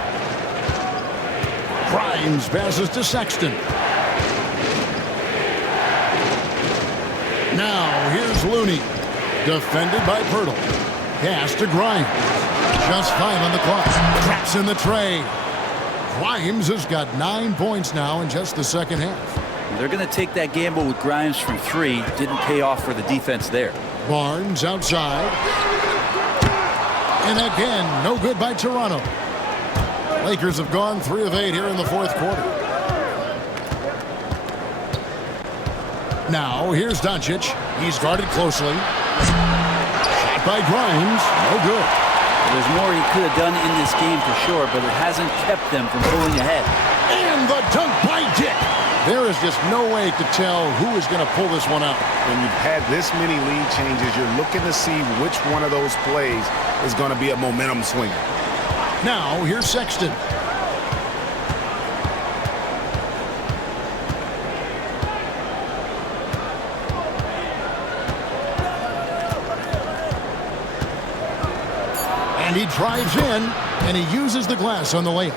Grimes passes to Sexton. Now here's Looney. Defended by Pirtle. Pass to Grimes. Just 5 on the clock. Traps in the tray. Grimes has got 9 points now in just the second half. They're going to take that gamble with Grimes from 3. Didn't pay off for the defense there. Barnes outside. And again, no good by Toronto. Lakers have gone 3 of 8 here in the fourth quarter. Now here's Doncic. He's guarded closely. Shot by Grimes. No good. There's more he could have done in this game for sure, but it hasn't kept them from pulling ahead. And the dunk by Dick. There is just no way to tell who is going to pull this one out. When you've had this many lead changes, you're looking to see which one of those plays is going to be a momentum swinger. Now here's Sexton. And he drives in, and he uses the glass on the layup.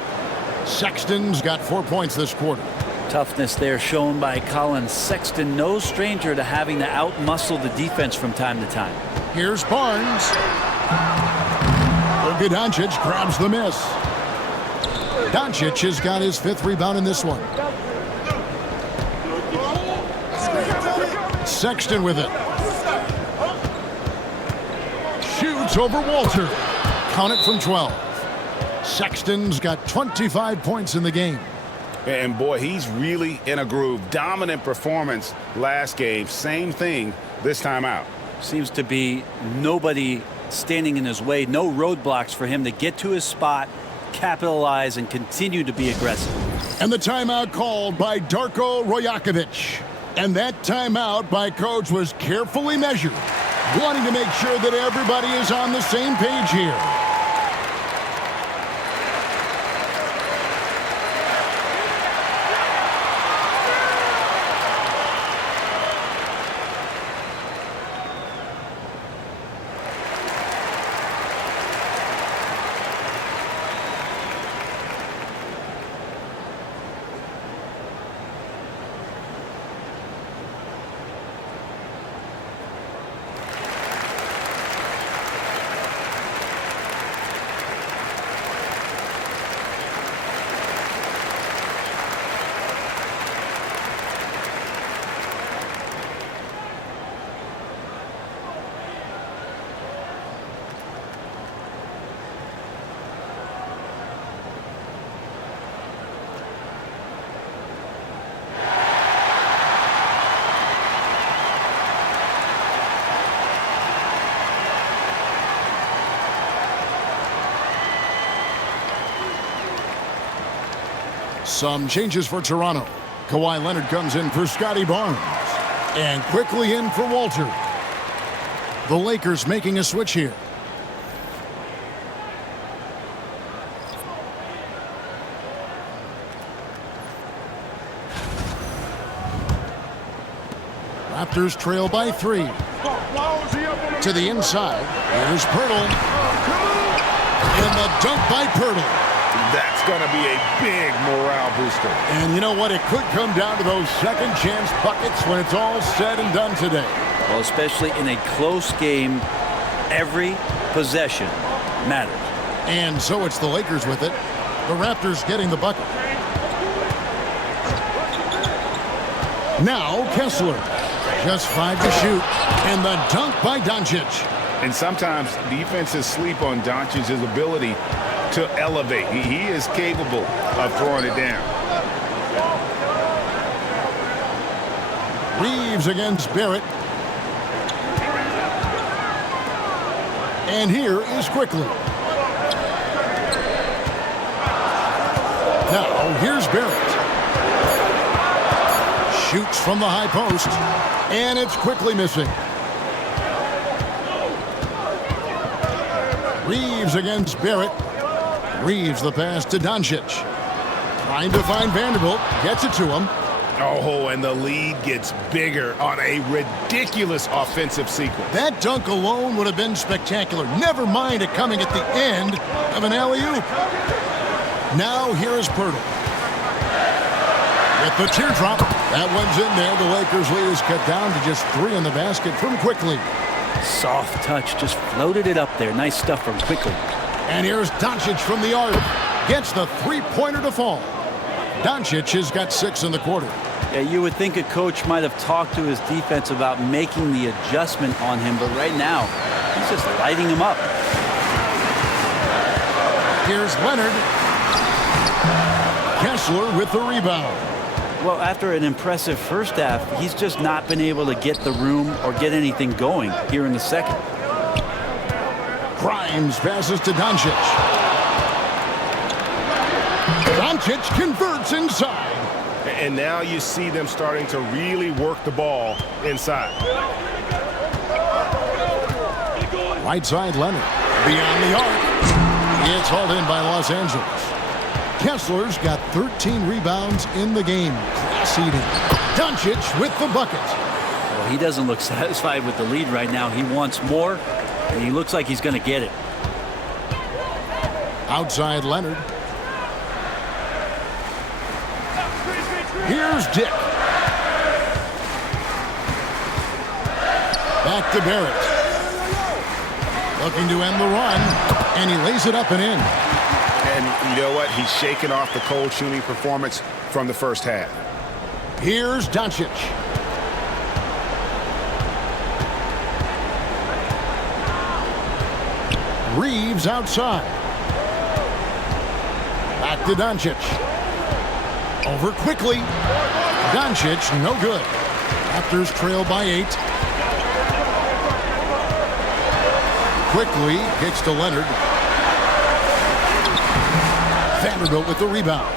Sexton's got 4 points this quarter. Toughness there shown by Colin Sexton. No stranger to having to out-muscle the defense from time to time. Here's Barnes. Luka Doncic grabs the miss. Doncic has got his 5th rebound in this one. Sexton with it. Shoots over Walter. Count it from 12. Sexton's got 25 points in the game. And boy, he's really in a groove. Dominant performance last game. Same thing this time out. Seems to be nobody standing in his way. No roadblocks for him to get to his spot, capitalize, and continue to be aggressive. And the timeout called by Darko Rajakovic. And that timeout by Coach was carefully measured, wanting to make sure that everybody is on the same page here. Some changes for Toronto. Kawhi Leonard comes in for Scotty Barnes. And quickly in for Walter. The Lakers making a switch here. Raptors trail by 3. To the inside. Here's Pirtle. And the dunk by Pirtle. That's going to be a big morale booster. And you know what? It could come down to those second chance buckets when it's all said and done today. Well, especially in a close game, every possession matters. And so it's the Lakers with it. The Raptors getting the bucket. Now Kessler. Just 5 to shoot. And the dunk by Doncic. And sometimes defenses sleep on Doncic's ability to elevate. He is capable of throwing it down. Reeves against Barrett. And here is Quickly. Now here's Barrett. Shoots from the high post. And it's Quickly missing. Reeves against Barrett. Reeves the pass to Doncic. Trying to find Vanderbilt. Gets it to him. Oh, and the lead gets bigger on a ridiculous offensive sequence. That dunk alone would have been spectacular. Never mind it coming at the end of an alley-oop. Now here is Pirtle. With the teardrop. That one's in there. The Lakers lead is cut down to just 3 in the basket from Quickly. Soft touch. Just floated it up there. Nice stuff from Quickly. And here's Doncic from the arc. Gets the three-pointer to fall. Doncic has got 6 in the quarter. Yeah, you would think a coach might have talked to his defense about making the adjustment on him, but right now, he's just lighting him up. Here's Leonard. Kessler with the rebound. Well, after an impressive first half, he's just not been able to get the room or get anything going here in the second. Grimes passes to Doncic. Doncic converts inside. And now you see them starting to really work the ball inside. Right side Leonard. Beyond the arc. It's hauled in by Los Angeles. Kessler's got 13 rebounds in the game. Class eating. Doncic with the bucket. Well, he doesn't look satisfied with the lead right now. He wants more, and he looks like he's going to get it. Outside Leonard. Here's Dick. Back to Barrett. Looking to end the run, and he lays it up and in. And you know what? He's shaking off the cold shooting performance from the first half. Here's Doncic. Reeves outside. Back to Doncic. Over quickly. Doncic, no good. Raptors trail by 8. Quickly kicks to Leonard. Vanderbilt with the rebound.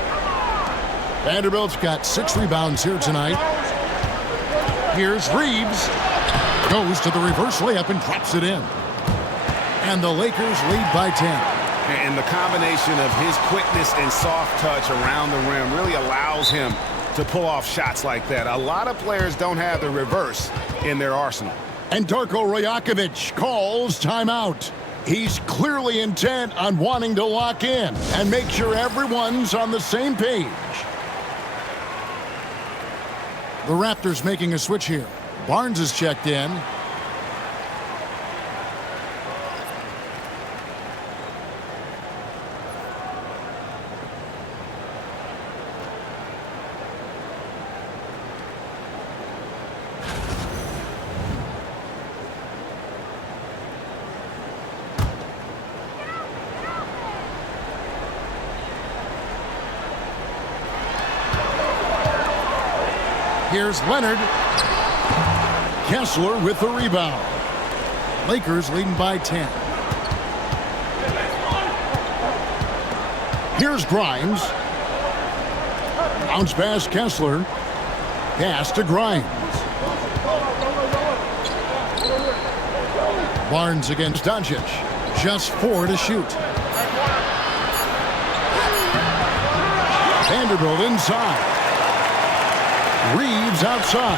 Vanderbilt's got 6 rebounds here tonight. Here's Reeves. Goes to the reverse layup and drops it in. And the Lakers lead by 10. And the combination of his quickness and soft touch around the rim really allows him to pull off shots like that. A lot of players don't have the reverse in their arsenal. And Darko Rajakovic calls timeout. He's clearly intent on wanting to lock in and make sure everyone's on the same page. The Raptors making a switch here. Barnes is checked in. Here's Leonard. Kessler with the rebound. Lakers leading by 10. Here's Grimes. Bounce pass Kessler. Pass to Grimes. Barnes against Doncic. Just 4 to shoot. Vanderbilt inside. Reeves outside.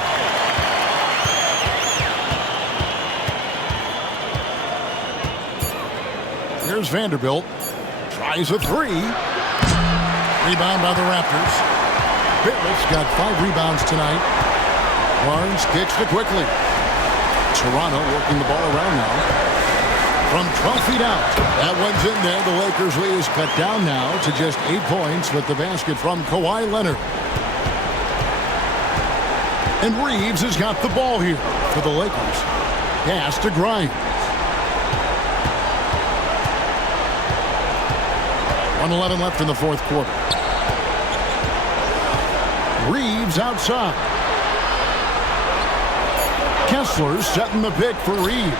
Here's Vanderbilt. Tries a 3. Rebound by the Raptors. Barrett's got 5 rebounds tonight. Barnes kicks to quickly. Toronto working the ball around now. From 12 feet out. That one's in there. The Lakers lead is cut down now to just 8 points with the basket from Kawhi Leonard. And Reeves has got the ball here for the Lakers. Pass to Grimes. 1:11 left in the fourth quarter. Reeves outside. Kessler setting the pick for Reeves.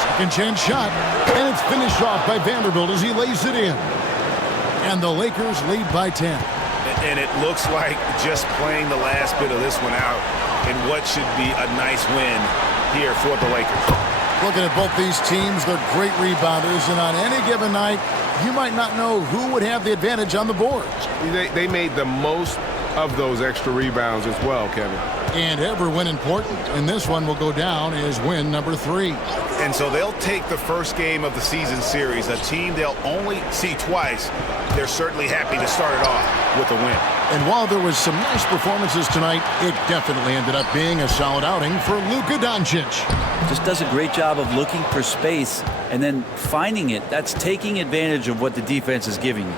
Second chance shot. And it's finished off by Vanderbilt as he lays it in. And the Lakers lead by 10. And it looks like just playing the last bit of this one out in what should be a nice win here for the Lakers. Looking at both these teams, they're great rebounders, and on any given night, you might not know who would have the advantage on the boards. They made the most of those extra rebounds as well, Kevin. And ever when important, and this one will go down as win number 3. And so they'll take the first game of the season series, a team they'll only see twice. They're certainly happy to start it off with a win. And while there was some nice performances tonight, it definitely ended up being a solid outing for Luka Doncic. Just does a great job of looking for space and then finding it. That's taking advantage of what the defense is giving you.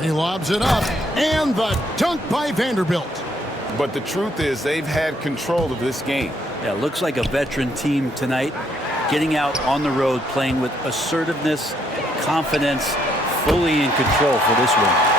He lobs it up, and the dunk by Vanderbilt. But the truth is they've had control of this game. Yeah, looks like a veteran team tonight, getting out on the road, playing with assertiveness, confidence, fully in control for this one.